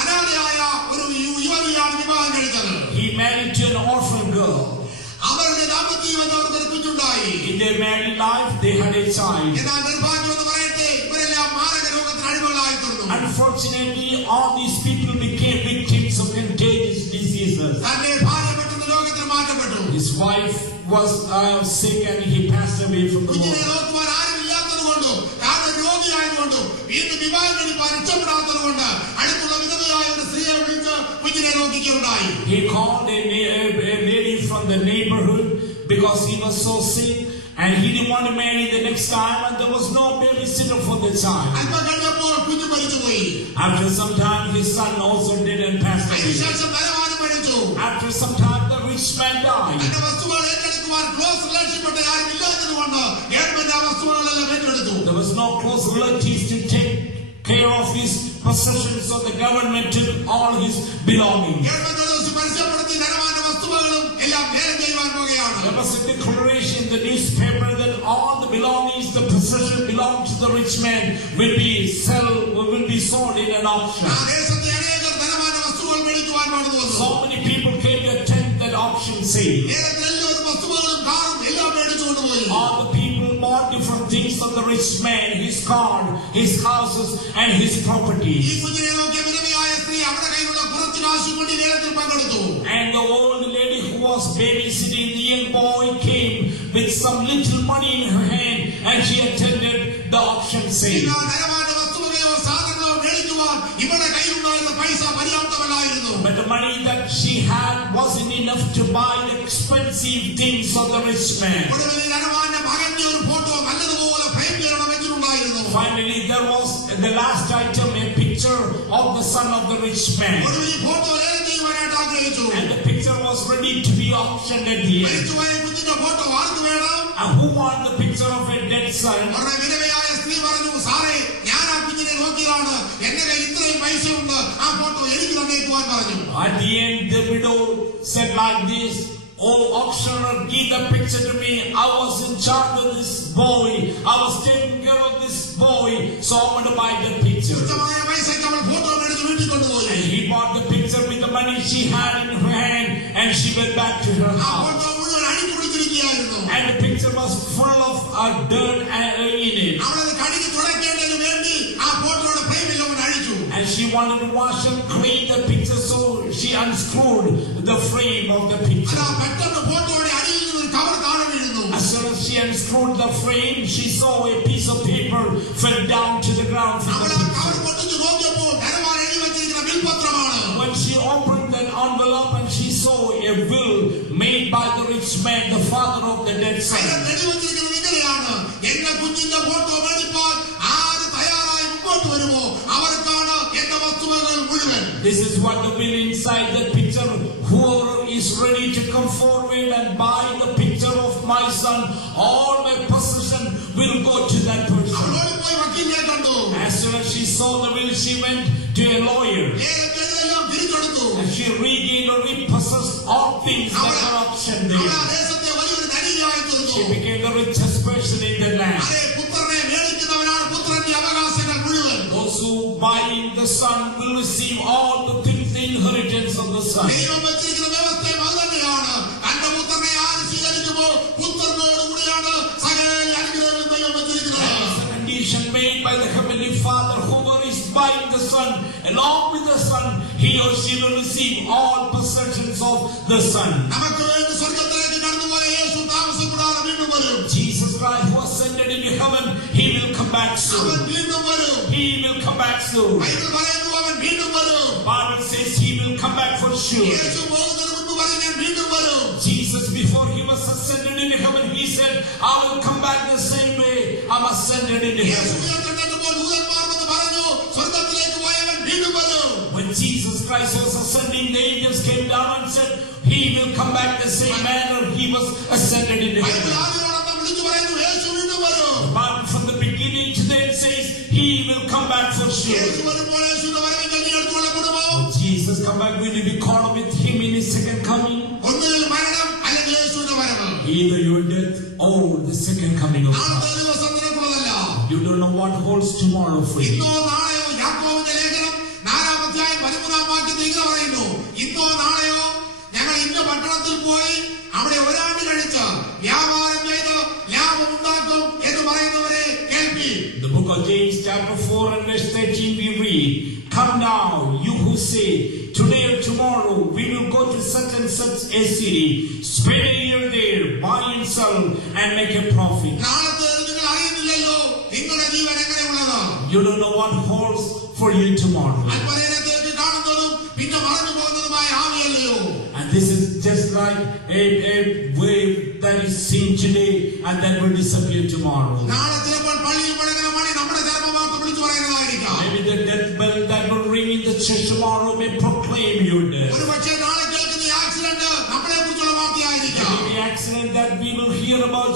അനാഥയായ ഒരു യുവതിയാണ് വിവാഹം കഴിച്ചത്. He married to an orphan girl. അവരുടെ ദാമ്പത്യ ജീവിതത്തിൽ അവർക്ക് ഒരു കുഞ്ഞുണ്ടായി. In their married life, they had a child. എന്നാൽ നിർഭാഗ്യം എന്ന് പറയട്ടെ, ഇവരെല്ലാം മാരക രോഗത്തിന് അടിമകളായി തീർന്നു. Unfortunately, all these people became victims of contagious diseases. തന്റെ ഭാര്യ പെട്ടെന്ന് രോഗത്തിന് മാറ്റപ്പെട്ടു. His wife was sick and he passed away from the കുഞ്ഞിനെ world. നോക്കുവാൻ ആരും ഇല്ലാത്തത് കൊണ്ടും താൻ രോഗിയായതുകൊണ്ടും വീണ്ടും വിവാഹം കഴിപ്പാൻ ഇഷ്ടപ്പെടാത്തത് കൊണ്ട് അടുത്തുള്ള വിധവയായ ഒരു സ്ത്രീയെ വിളിച്ച് കുഞ്ഞിനെ നോക്കിക്കുകയുണ്ടായി. He called a lady from the neighborhood because he was so sick and he didn't want to marry the next time, and there was no babysitter for the child. അല്പം കഴിഞ്ഞപ്പോൾ കുഞ്ഞു മരിച്ചുപോയി. After some time, his son also did and passed away. അതിനുശേഷം ധനവാനും മരിച്ചു. After some time, the rich man died. തന്റെ വസ്തുക്കൾ ഏറ്റെടുക്കുവാൻ ക്ലോസ് റിലേഷൻപ്പെട്ട ആരും ഇല്ലാത്തത് കൊണ്ട് ഗവൺമെന്റ് ആ വസ്തുക്കളെല്ലാം ഏറ്റെടുത്തു. There was no close relatives to take care of his possessions, so the government took all his belongings. Government പരസ്യപ്പെടുത്തി ധനവാന്റെ വസ്തുക്കളും എല്ലാം ലേലം ചെയ്യുവാൻ പോകുകയാണ്. There was a declaration in the newspaper that all the belongings, the possession belonging to the rich man will be sold in an auction. ആ ദേശത്തെ അനേകർ ധനവാന്റെ വസ്തുക്കൾ മേടിക്കുവാൻ വേണ്ടി വന്നു. So many people came to attend that auction sale. ലേലത്തിൽ എല്ലാവരും വസ്തുക്കളും കാറും എല്ലാം മേടിച്ചുകൊണ്ട് പോയി. All the people bought different things of the rich man, his car, his houses, and his properties. ഈ കുഞ്ഞിനെ നോക്കിയ വിധവയായ സ്ത്രീ അവരുടെ കയ്യിലുള്ള കുറച്ച് കാശ് കൊണ്ട് ലേലത്തിൽ പങ്കെടുത്തു. And the old lady who was babysitting the young boy came with some little money in her hand, and she attended the auction sale. ധനവാന്റെ വസ്തുവകയോ സാധനങ്ങളോ മേടിക്കുവാൻ ഇവരുടെ കയ്യിലുണ്ടായിരുന്ന പൈസ പര്യാപ്തമല്ലായിരുന്നു. But the money that she had wasn't enough to buy the expensive things of the rich man. ഒടുവിൽ ധനവാന്റെ മകന്റെ ഒരു ഫോട്ടോ നല്ലതുപോലെ ഫ്രെയിം ചെയ്യണം വെച്ചിട്ടുണ്ടായിരുന്നു. Finally, there was the last item, a picture of the son of the rich man. ഒടുവിൽ ഈ ഫോട്ടോ ലേലം ചെയ്യുവാനായിട്ട് ആഗ്രഹിച്ചു. And the picture was ready to be auctioned at the end. മരിച്ചുപോയ കുഞ്ഞിന്റെ ഫോട്ടോ ആർക്ക് വേണം? And who wanted the picture of a dead son? അവരുടെ വിധവയായ സ്ത്രീ പറഞ്ഞു, സാറേ ഞാൻ ആ കുഞ്ഞിനെ നോക്കിയതാണ്, എന്റെ കയ്യിൽ ഇത്രയും പൈസ ഉണ്ട്, ആ ഫോട്ടോ എനിക്ക് തന്നേക്കുവാൻ പറഞ്ഞു. At the end, the widow said like this, "Oh auctioneer, give the picture to me. I was in charge of this boy. I was taking care of this boy, so I want to buy the picture." തുച്ഛമായ പൈസയ്ക്ക് അവൾ ഫോട്ടോ മേടിച്ച് വീട്ടിൽ കൊണ്ടുപോയി. And he bought the picture with the money she had in her hand, and she went back to her ആ house. Photo മുഴുവൻ അടിച്ചു പിടിച്ചിരിക്കുകയായിരുന്നു. And the picture was full of dirt in it. അവളത് കഴുകി തുടയ്ക്കേണ്ടതിന് വേണ്ടി ആ ഫോട്ടോയുടെ ഫ്രെയിമിൽ അവൻ അഴിച്ചു. And she wanted to wash and clean the picture, so she unscrewed the frame of the picture. അതാ പെട്ടെന്ന് ഫോട്ടോയുടെ അടിയിൽ നിന്ന് ഒരു കവർ താഴെ വീഴുന്നു. As soon as she unscrewed the frame, she saw a piece of paper fell down to the ground from അവൾ the ആ picture. കവർ പൊട്ടിച്ചു നോക്കിയപ്പോൾ ധനവാൻ എഴുതി വെച്ചിരിക്കുന്ന വിൽപത്രമാണ്. When she opened that envelope and she saw a will made by the rich man, the father of the dead son. അതിനകത്ത് എഴുതി വെച്ചിരിക്കുന്നത് ഇങ്ങനെയാണ്, എന്റെ കുഞ്ഞിന്റെ ഫോട്ടോ മേടിപ്പാൻ ആര് തയ്യാറായി മുമ്പോട്ട് വരുമോ അവർക്കാണ് എന്റെ വസ്തുവകൾ മുഴുവൻ. This is what the will inside the picture. Whoever is ready to come forward and buy the picture of my son, all my possession will go to that person. അവൾ ഓടിപ്പോയി വക്കീലിനെ കണ്ടു. As soon as she saw the will, she went to a lawyer. ലേലത്തെല്ലാം തിരിച്ചെടുത്തു. And she regained or repossessed all things that were auctioned അവൾ there. ആ ദേശത്തെ വലിയൊരു ധനികയായി തീർന്നു. She became the richest person in the land. അതെ, പുത്രനെ മേടിക്കുന്നവനാണ് പുത്രന്റെ അവകാശങ്ങൾ മുഴുവൻ. Those who buying the son will receive all the things, the inheritance of the son. ദൈവം വെച്ചിരിക്കുന്ന വ്യവസ്ഥയും അത് തന്നെയാണ്. തന്റെ പുത്രനെ ആര് സ്വീകരിക്കുമോ പുത്രനോട് കൂടിയാണ് സകല അനുഗ്രഹങ്ങളും ദൈവം വെച്ചിരിക്കുന്നത്. That is the condition made by the Heavenly Father. Whoever is buying the son, along with the son, he or she will receive all possessions of the son. നമുക്ക് വേണ്ടി സ്വർഗത്തിലേക്ക് കടന്നുപോയ യേശു താമസം കൂടാതെ വീണ്ടും വരും. Jesus Christ who ascended into heaven, he will come back അവൻ soon. വീണ്ടും വരും. He will come back soon. Bible പറയുന്നു അവൻ വീണ്ടും വരും. Bible says he will come back for sure. യേശു പോകുന്നതിന് മുൻപ് പറഞ്ഞു ഞാൻ വീണ്ടും വരും. Jesus, before he was ascended into heaven, he said, I will come back the same way I'm ascended into യേശു heaven. ഉയർത്തെഴുന്നേറ്റപ്പോൾ ദൂതന്മാർ വന്ന് പറഞ്ഞു സ്വർഗ്ഗത്തിലേക്ക് പോയവൻ വീണ്ടും വരും. When Jesus Christ was ascending, the angels came down and said, he will come back the same manner he was ascended into Bible heaven. ആദ്യമോടൊപ്പം വിളിച്ചു പറയുന്നു യേശു വീണ്ടും വരും. But from the beginning to the end says, he will come back for sure. യേശു വരുമ്പോൾ യേശുവിന്റെ വരവിങ്കൽ നീ എടുത്തുകൊള്ളപ്പെടുമോ? Jesus come back, will you be caught up with him in his second coming? ഒന്നുകിൽ മരണം അല്ലെങ്കിൽ യേശുവിന്റെ വരവ്. Either your death or the second coming of God. നാളത്തെ ദിവസം നിനക്കുള്ളതല്ല. You don't know what holds tomorrow for you. ഇന്നോ നാളെയോ യാക്കോബിന്റെ ലേഖനം 4-ാം അധ്യായം 13-ാം വാക്യത്തിൽ ഇങ്ങനെ പറയുന്നു, ഇന്നോ നാളെയോ ഞങ്ങൾ ഇന്ന പട്ടണത്തിൽ പോയി അവിടെ ഒരാണ്ട് കഴിച്ച് വ്യാപാരം ചെയ്ത് ലാഭം ഉണ്ടാക്കും എന്ന് പറയുന്നവരെ കേൾപ്പി. The book of James chapter 4 and verse 13 we read, come now, you who say, today or tomorrow we will go to such and such a city, spend a year there, buy and sell and make a profit. നാളത്തെ നിങ്ങൾ അറിയുന്നില്ലല്ലോ നിങ്ങളുടെ ജീവൻ എങ്ങനെയുള്ളത്. You don't know what holds for you tomorrow. അല്പനേരത്തേക്ക് കാണുന്നതും പിന്നെ മറന്നു പോകുന്നതുമായ ആവിയല്ലയോ. And this is just like a wave that is seen today and that will disappear tomorrow. നാളെ ചിലപ്പോൾ പള്ളിയിൽ മുഴങ്ങുന്ന മണി നമ്മുടെ ധർമ്മമാർത്ത് വിളിച്ചു പറയുന്നതായിരിക്കാം. Maybe the death bell that will ring in the church tomorrow may proclaim your death. ഒരു പക്ഷേ നാളെ കേൾക്കുന്ന ഈ ആക്സിഡന്റ് നമ്മളെ കുറിച്ചുള്ള വാർത്തയായിരിക്കാം. Maybe the accident that we will hear about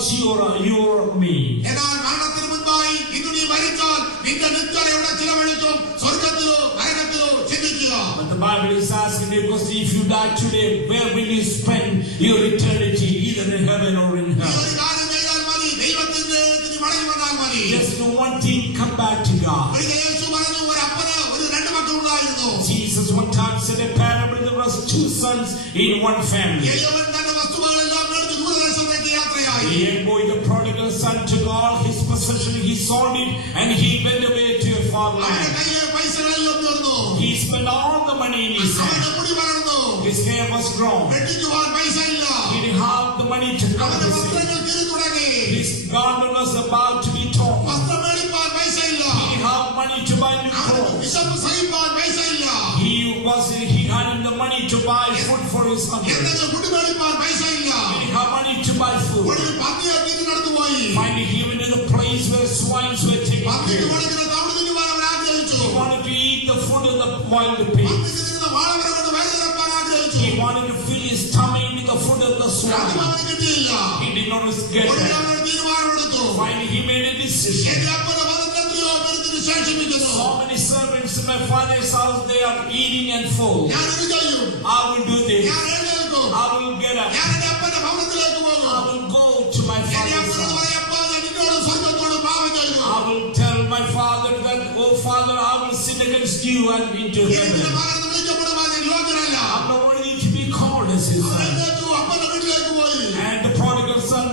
you or me. എന്നാൽ മരണത്തിന് മുൻപായി ഇന്ന് നീ മരിച്ചാൽ നിന്റെ നിത്യത എവിടെ ചിലവഴിക്കും? സ്വർഗ്ഗത്തിലോ നരകത്തിലോ ചിന്തിക്കുക. But the Bible is asking you, because if you die today, where will you spend your eternity, either in heaven or in നീ hell? ഒരു കാര്യം ചെയ്താൽ മതി, ദൈവത്തിന്റെ നീ മടങ്ങി വന്നാൽ മതി. Just do one thing, come back to God. ഒരിക്കൽ യേശു പറഞ്ഞു, ഒരു അപ്പന് ഒരു രണ്ട് മക്കളുണ്ടായിരുന്നു. Jesus one time said a parable, there was 2 sons in one family. എളിയവൻ തന്റെ വസ്തുവകളെല്ലാം മേടിച്ച് ദൂരദേശത്തേക്ക് യാത്രയായി. The young boy, the prodigal son, took all his possession, he sold it, and he went away to a far അവന്റെ land. കയ്യിലെ പൈസകളെല്ലാം തീർന്നു. He spent all the money in his hand. അവന്റെ മുടി വളർന്നു. His hair was grown. വെട്ടിക്കുവാൻ പൈസ ഇല്ല. He didn't have the money to cover അവന്റെ his head. വസ്ത്രങ്ങൾ കീറി തുടങ്ങി. His garment was about to be torn. വസ്ത്രം മേടിപ്പാൻ പൈസ ഇല്ല. He didn't have money to buy new അവന് clothes. വിശപ്പ് സഹിപ്പാൻ പൈസ ഇല്ല. He hadn't the money to buy food for his hunger. He എന്തെങ്കിലും ഫുഡ് മേടിപ്പാൻ പൈസ ഇല്ല. didn't have money to buy food. ഒരു പന്നിയെ തിരിഞ്ഞെടുത്തു പോയി. Finally, he went to the place where swines were taken പന്നിക്ക് care of. കൊടുക്കുന്ന തവിട് തിന്നുവാൻ അവൻ ആഗ്രഹിച്ചു. He wanted to eat the food of the wild pigs. പന്നിക്ക് തിന്നുന്ന വാഴവര കൊണ്ട് വയറ് നിറപ്പാൻ ആഗ്രഹിച്ചു. He wanted to fill his tummy with the food of the അതും swine. അവന് കിട്ടിയില്ല. He did not get ഒടുവിൽ that. അവൻ ഒരു തീരുമാനമെടുത്തു. Finally, he made a decision. എന്റെ അപ്പന്റെ മതത്തിൽ എത്രയോ പേർക്ക് ശേഷിപ്പിക്കുന്നു. So many servants in my father's house, they are eating and full. ഞാൻ ഇത് ചെയ്യും. I will do this. ഞാൻ എഴുന്നേൽക്കും. I will get up. ഞാൻ എന്റെ അപ്പന്റെ ഭവനത്തിലേക്ക് പോകും. I will go to my എന്റെ father's അപ്പനോട് house. പറയപ്പോ ഞാൻ നിന്നോട് സ്വർഗ്ഗത്തോട് പാപം ചെയ്തു. I will tell my father that, oh Father, I will sin against you and into ഇതിന്റെ heaven. മകനെന്ന് വിളിക്കപ്പെടുവാൻ ഞാൻ യോഗ്യനല്ല. I'm not worthy to be called as his അവൻ son. എഴുന്നേറ്റു അപ്പന്റെ വീട്ടിലേക്ക് പോയി. And the prodigal son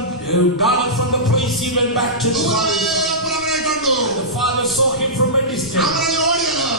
got up from the place, he went back to his father's house. ദൂരെ അവനെ കണ്ടു. The father saw him from a distance. അവനെ ഓടിയത്.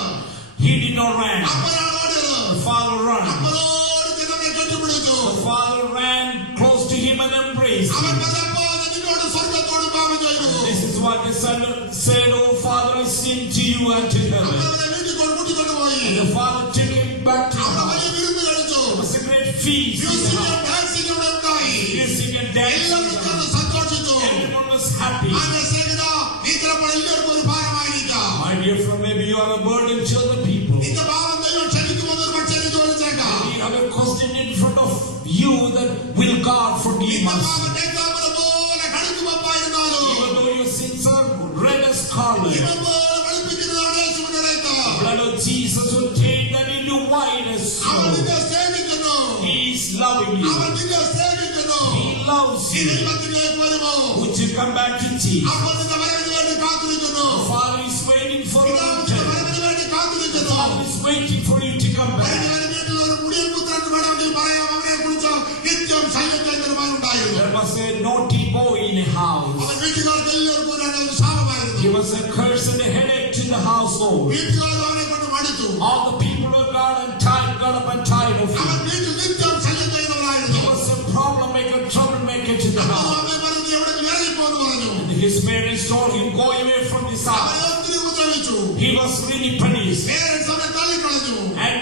He did not run. അപ്പനാണ് ഓടിയത്. The father ran. അപ്പനോട് ചെന്നവനെ കെട്ടിപ്പിടിച്ചു. The father ran close to him and embraced അവൻ him. പറഞ്ഞപ്പോ ഞാൻ നിന്നോട് സ്വർഗ്ഗത്തോട് പാപം ചെയ്തു. This is what the son said, oh Father, I sin to you and to heaven. അവനെ വീട്ടിൽ കൂട്ടിക്കൊണ്ടുപോയി. And the father took him back to അവിടെ the വലിയ house. വിരുന്ന് കഴിച്ചു. It was a great feast. in the മ്യൂസിക്കും house. ഡാൻസിംഗ് ഇവിടെ ഉണ്ടായി. Music and dancing. എല്ലാവരും ചേർന്ന് സന്തോഷിച്ചു. Everyone was happy. ആന്റെ സ്നേഹിതാ, നീ ചിലപ്പോൾ എല്ലാവർക്കും ഒരു ഭാരമായിരിക്കാം. My dear friend, maybe you are a burden to other people. നിന്റെ പാപം ദൈവം ക്ഷമിക്കുമെന്ന് ഒരു പക്ഷേ നീ ചോദിച്ചേക്കാം. You have a question in front of you that will God forgive നിന്റെ us? പാപം രക്താമര പോലെ കടുക്കുമപ്പായിരുന്നാലും Even though your sins are red as scarlet, ഇവൻ പോലെ വെളുപ്പിക്കുന്നതാണ് യേശുവിന്റെ രക്തം. blood of Jesus will take that into white as അവൻ snow. നിന്നെ സ്നേഹിക്കുന്നു. He is loving you. അവൻ നിന്നെ സ്നേഹിക്കുന്നു. He loves നീ you. ദൈവത്തിലേക്ക് വരുമോ? Would you come back to Jesus? അവൻ നിന്റെ വരവിന് വേണ്ടി കാത്തിരിക്കുന്നു. The Father is waiting for you. പിതാവ് നിന്റെ വരവിന് വേണ്ടി The കാത്തിരിക്കുന്നു. Father is waiting for you to come back. വരവിന് വീട്ടിൽ ഒരു മുടിയൻ പുത്രൻ വേണമെങ്കിൽ പറയാം. അവനെ കുറിച്ച് നിത്യം ശല്യക്കേന്ദ്രമായുണ്ടായിരുന്നു. There was a naughty boy in a house. അവൻ വീട്ടുകാർക്ക് എല്ലാവർക്കും ഒരു ശാപമായിരുന്നു. He was a curse and a headache to the household. വീട്ടുകാർ അവനെ കൊണ്ട് മടുത്തു. All the people of God got up and tired of അവൻ him. വീട്ടിൽ നിത്യം ശല്യം He ചെയ്യുന്നവനായിരുന്നു. was a problem maker, troublemaker to the അപ്പോൾ house. അവൻ പറഞ്ഞു, "നീ എവിടെ told him, go away from this house. അവനെ ഒത്തിരി ഉപദ്രവിച്ചു. He was really punished. Parents അവനെ തള്ളിക്കളഞ്ഞു. And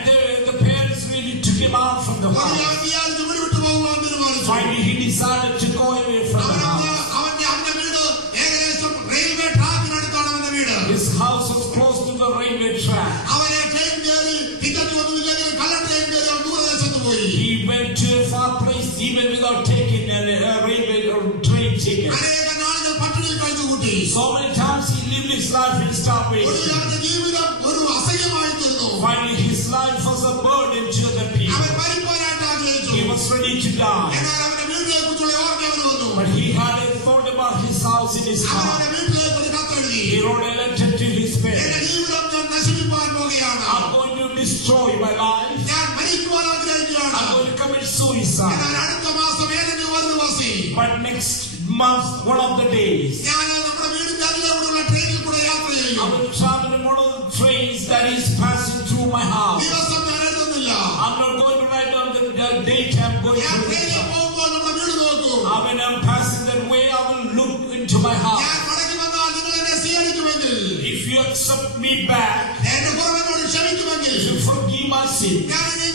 the parents really took him out from the ഒടുവിൽ house. അവൻ വിചാരിച്ചു വീട് വിട്ടു പോകുവാൻ തീരുമാനിച്ചു. Finally, he decided to go away from the house. അവന്റെ വീട് ഏകദേശം റെയിൽവേ ട്രാക്കിനടുത്താണ് അവന്റെ വീട്. His house was close to the railway track. അവനെ ട്രെയിൻ കയറി ടിക്കറ്റ് ഒന്നുമില്ലെങ്കിൽ കള്ള ട്രെയിൻ കയറി അവൻ ദൂരദേശത്ത് പോയി. He went to a far place even without taking a railway or train ticket. അനേക നാളുകൾ പട്ടിണിയിൽ കഴിച്ചുകൂട്ടി. So many times he lived his life in starvation. ഒടുവിൽ അവന്റെ ജീവിതം ഒരു അസഹ്യമായി തീർന്നു. Finally, his life was a burden to the people. അവൻ മരിപ്പാനായിട്ട് ആഗ്രഹിച്ചു. He was ready to die. എന്നാൽ അവന്റെ വീട്ടിലെ കുറിച്ചുള്ള ഓർമ്മ അവന് വന്നു. But he had a thought about his house in his അവൻ heart. അവന്റെ വീട്ടിലേക്ക് ഒരു കത്തെഴുതി. He wrote a letter to his എന്റെ parents. ജീവിതം ഞാൻ നശിപ്പിക്കാൻ പോകുകയാണ്. I'm going to destroy my life. ഞാൻ മരിക്കുവാൻ ആഗ്രഹിക്കുകയാണ്. I'm going to commit suicide. എന്നാൽ അടുത്ത മാസം ഏതെങ്കിലും ഒരു ദിവസം But next month, one of the days, ഞാൻ നമ്മുടെ വീടിന്റെ അതിലൂടെയുള്ള ട്രെയിനിൽ കൂടെ യാത്ര I ചെയ്യും. will travel in one of the trains that is passing through my house. ദിവസം ഞാൻ എഴുതുന്നില്ല. I'm not going to write down the date I'm going ഞാൻ to ട്രെയിനിൽ return. പോകുമ്പോൾ നമ്മുടെ വീട് നോക്കും. When I'm passing that way, I will look into my ഞാൻ house. മടങ്ങി വന്നാൽ നിങ്ങൾ എന്നെ സ്വീകരിക്കുമെങ്കിൽ, If you accept me back, എന്റെ കുറവിനോട് ക്ഷമിക്കുമെങ്കിൽ, if you forgive my sin, ഞാൻ ഇനി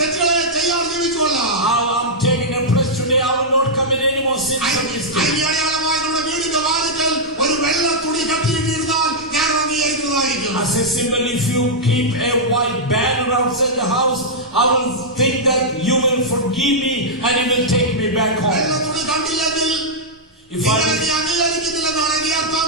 തെറ്റുകളെ ചെയ്യാതെ ജീവിച്ചുകൊള്ളാം. I'm taking a pledge today. I will not commit any more sins or mistakes. അതിന്റെ അടയാളമായി നമ്മുടെ വീടിന്റെ വാതിൽക്കൽ ഒരു വെള്ള തുണി കെട്ടിയിട്ടിരുന്നാൽ ഞാൻ അംഗീകരിക്കുന്നതായിരിക്കും. As a symbol, if you keep a white banner outside the house, I will think that you will forgive me and you will take me back home. വെള്ള തുണി കണ്ടില്ലെങ്കിൽ If നിങ്ങൾ I എന്നെ അംഗീകരിക്കുന്നില്ലെന്നാണ് എന്റെ അർത്ഥം.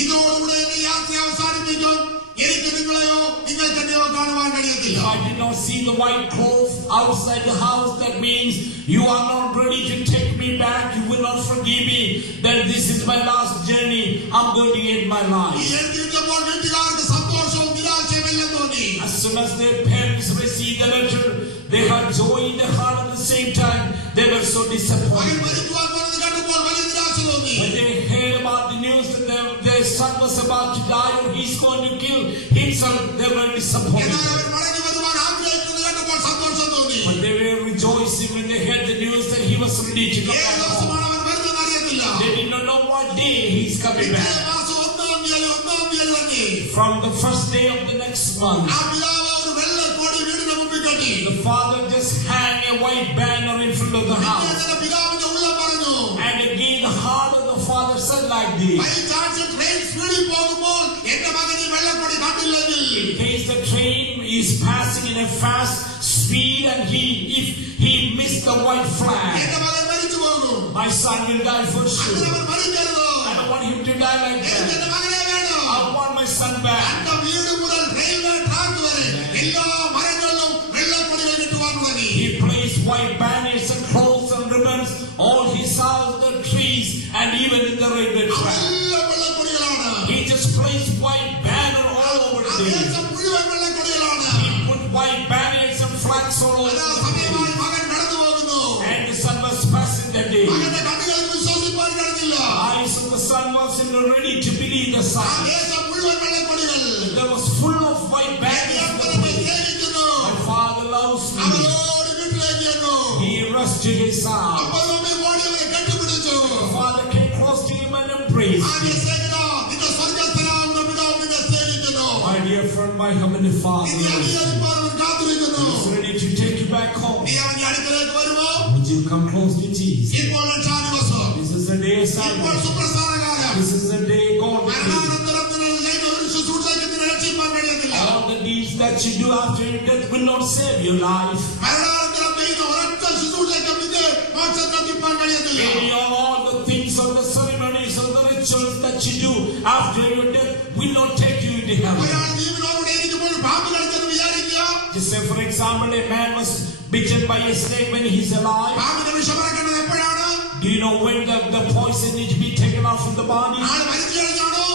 ഇതോടുകൂടെ എന്റെ യാത്ര അവസാനിപ്പിക്കും. എനിക്ക് നിങ്ങളെയോ നിങ്ങൾക്ക് എന്നെയോ കാണുവാൻ കഴിയത്തില്ല. If I did not see the white cloth outside the house, that means you are not ready to take me back. You will not forgive me. Then this is my last journey. I'm going to end my ഈ life. എഴുതിയിട്ടപ്പോൾ വീട്ടുകാർക്ക് സന്തോഷവും നിരാശയും എല്ലാം തോന്നി. As soon as their parents received the letter, they had joy in their heart at the same time. They were so മകൻ disappointed. മരിക്കുവാൻ പോകുന്നത് കണ്ടപ്പോൾ വലിയ നിരാശ തോന്നി. When they heard about the news that their son was about to die or he's going to kill himself, they were disappointed. എന്നാൽ അവർ മടങ്ങി വരുവാൻ ആഗ്രഹിക്കുന്നത് കണ്ടപ്പോൾ സന്തോഷം തോന്നി. But they were rejoicing when they heard the news that he was ready to come ഏത് back home. ദിവസമാണ് അവർ വരുന്നതെന്ന് അറിയത്തില്ല. They did not know what day he's coming പിറ്റേ back. മാസം ഒന്നാം തീയതി തന്നെ From the first day of the next month, ആ പിതാവ് ഒരു വെള്ള കോടി വീടിന്റെ മുമ്പിൽ കെട്ടി. the father just hang a white banner in front of the പിന്നെ house. തന്റെ പിതാവിന്റെ ഉള്ളം പറഞ്ഞു, And again the heart of the father said like this: by chance train സ്പീഡിൽ പോകുമ്പോൾ എന്റെ മകൻ ഈ വെള്ളക്കൊടി കണ്ടില്ലെങ്കിൽ, in case the train is passing in a fast speed and if he missed the white flag, എന്റെ മകൻ മരിച്ചു പോകും. my son will die for അങ്ങനെ sure. അവൻ മരിക്കരുത്. I don't want him to die like എനിക്ക് that. എന്റെ മകനെ വേണം. I want my son back. എന്റെ വീട് മുതൽ റെയിൽവേ ട്രാക്ക് വരെ എല്ലാ മരങ്ങളിലും വെള്ളക്കൊടികൾ കിട്ടുവാൻ തുടങ്ങി. He placed white banners and clothes and ribbons, all his house, the trees, and even in the railway track. എല്ലാ വെള്ളക്കൊടികളാണ്. He just placed white banner all over ആ the place. ദേശം മുഴുവൻ വെള്ളക്കൊടികളാണ്. He put white banners and flags all over അതാ the സമയമായി place. മകൻ കടന്നു പോകുന്നു. And the son was passing that day. മകന്റെ കണ്ണുകൾക്ക് വിശ്വസിപ്പാൻ കഴിഞ്ഞില്ല. Eyes of the son wasn't ready to believe the ആ sign. ദേശം മുഴുവൻ വെള്ളക്കൊടികൾ. There was full of white എന്റെ banners. അപ്പനെ സ്നേഹിക്കുന്നു. My father loves me. അവരോട് വീട്ടിലേക്ക് ചെന്നു. He rushed to his house. അപ്പോൾ അമ്മ ഓടി അവരെ കെട്ടിപ്പിടിച്ചു. The father came close to him and embraced ആദ്യ him. സ്നേഹിതാ, നിന്റെ സ്വർഗ്ഗസ്ഥനാകുന്ന പിതാവ് നിന്നെ സ്നേഹിക്കുന്നു. My dear friend, my heavenly Father നിന്നെ അംഗീകരിപ്പാൻ അവൻ കാത്തിരിക്കുന്നു. is ready to take you back home. നീ അവന്റെ അടുക്കലേക്ക് വരുമോ? Would you come close to Jesus? ഇപ്പോൾ രക്ഷാദിവസം. This is the day of ഇപ്പോൾ salvation. സുപ്രസാദകാലം. This is the day God will give. മരണാനന്തരം നിങ്ങൾ ചെയ്ത ഒരു ശുശ്രൂഷയ്ക്ക് നിന്നെ രക്ഷിപ്പാൻ കഴിയത്തില്ല. All the deeds that you do after your death will not save your life. മരണാനന്തരം ചെയ്യുന്ന ഒരൊറ്റ ശുശ്രൂഷയ്ക്കും നിന്നെ മോക്ഷത്തിലെത്തിപ്പാൻ കഴിയത്തില്ല. Any or all the things or the ceremonies or the rituals that you do after your death will not take you into heaven. ഒരാൾ ജീവനോടുകൂടെ ഇരിക്കുമ്പോൾ പാമ്പ് കടിച്ചെന്ന് വിചാരിക്കുക. Just say, for example, a man was bitten by a snake when he's alive. പാമ്പിന്റെ വിഷമറക്കേണ്ടത് എപ്പോഴാണ്? Do you know when the poison needs to be taken off from the body? ആൾ മരിച്ചു കഴിഞ്ഞാണോ?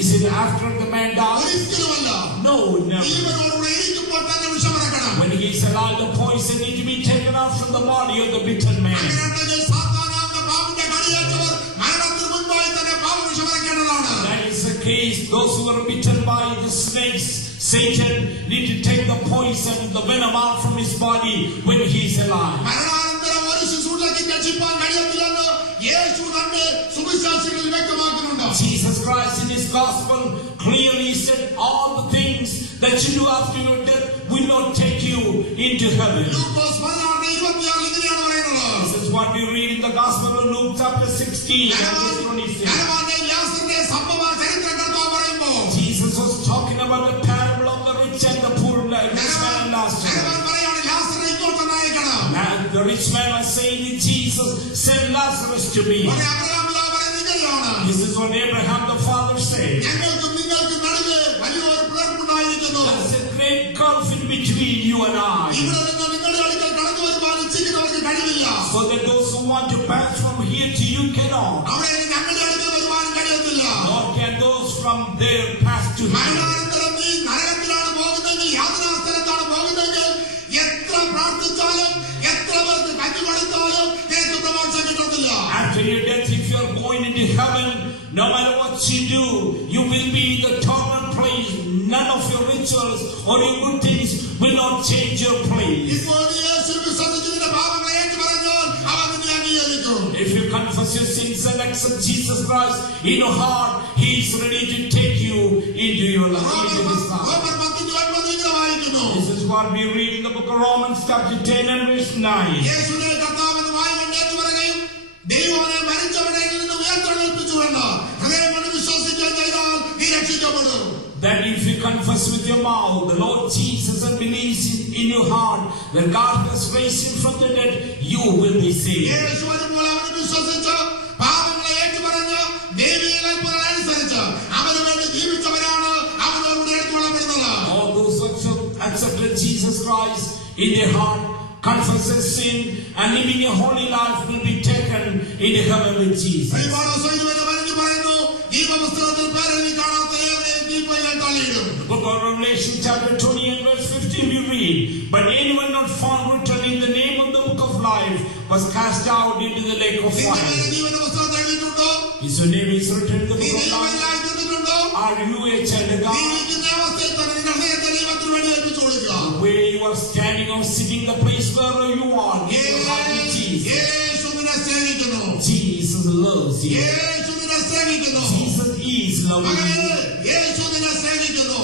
Is it after the man dies? ഒരിക്കലുമല്ല. No, never. ജീവനോടുകൂടെ ഇരിക്കുമ്പോൾ തന്നെ വിഷമറക്കണം. When he's alive, the poison needs to be taken off from the body of the bitten man. അങ്ങനെയുണ്ടെങ്കിൽ സാത്താനാകുന്ന പാമ്പിന്റെ കടിയേറ്റവർ മരണത്തിന് മുൻപായി തന്നെ പാമ്പ് വിഷമറക്കേണ്ടതാണ്. That is the case. Those who are bitten by the snakes, Satan, need to take the poison, the venom out from his body when he's alive. മരണാനന്തരം ഒരു ശുശ്രൂഷയ്ക്ക് രക്ഷിപ്പാൻ കഴിയത്തില്ലെന്ന് യേശു തന്റെ സുവിശേഷങ്ങളിൽ വ്യക്തമാക്കുന്നുണ്ട്. Jesus Christ in his gospel clearly said all the things that you do after your death will not take you into heaven. ലൂക്കോസ് 16:26 ഇങ്ങനെയാണ് പറയുന്നത്. This is what we read in the gospel of Luke chapter 16 and verse 26. Jesus was talking about the parable of the rich and the poor, rich man and Lazarus. And the rich man was saying to Jesus, send Lazarus to me. This is what Abraham the father said. There's a great gulf in between you and I. So that those who want to pass from here to you cannot. Nor can those from there pass to here. After your death, if you are going into heaven, no matter what you do, you will be in the torment place. None of your rituals or your good things will not change your place. If you confess your sins and accept Jesus Christ in your heart, He is ready to take you into your life. This is what we read in the book of Romans chapter 10 and verse 9. That if you confess with your mouth the Lord Jesus and believe in your heart that God has raised him from the dead, you will be saved. All those who accepted Jesus Christ in their heart, confess their sin, and living a holy life will be taken into heaven with Jesus. Book of Revelation chapter 20 and verse 15 we read, but anyone not found written in the name of the book of life was cast out into the lake of fire. Is your name is written in the book of life? Are you a child of God? Where you are standing or sitting, the place where you are, give your heart to Jesus. Jesus loves you. Jesus is loving you.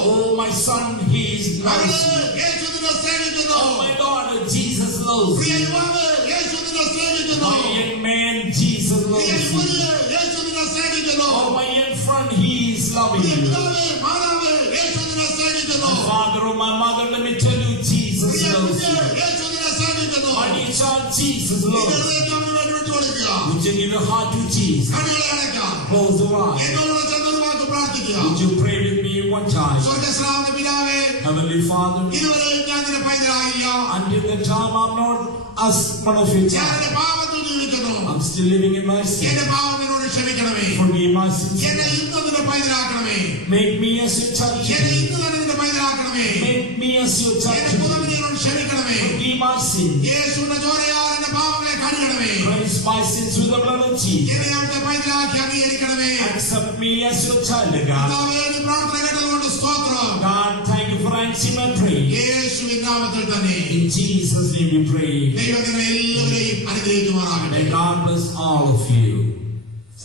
Oh my son, He is loves you. Oh my daughter, Jesus loves you. My young man, Jesus loves you. Oh my young friend, He is loving you. My father or my mother, let me tell you, Jesus loves you. My dear child, Jesus loves you. Would you give your heart to Jesus? Close your eyes. Would you pray with me one time? Heavenly Father, until the time I'm not as one of your child, I'm still living in my sin. Forgive my sins. Make me as your child. Make me as your child. Forgive my sins. Cleanse my sins with the blood of Jesus. Accept me as your child, God. God, thank you for answering my prayer. In Jesus' name we pray. May God bless all of you.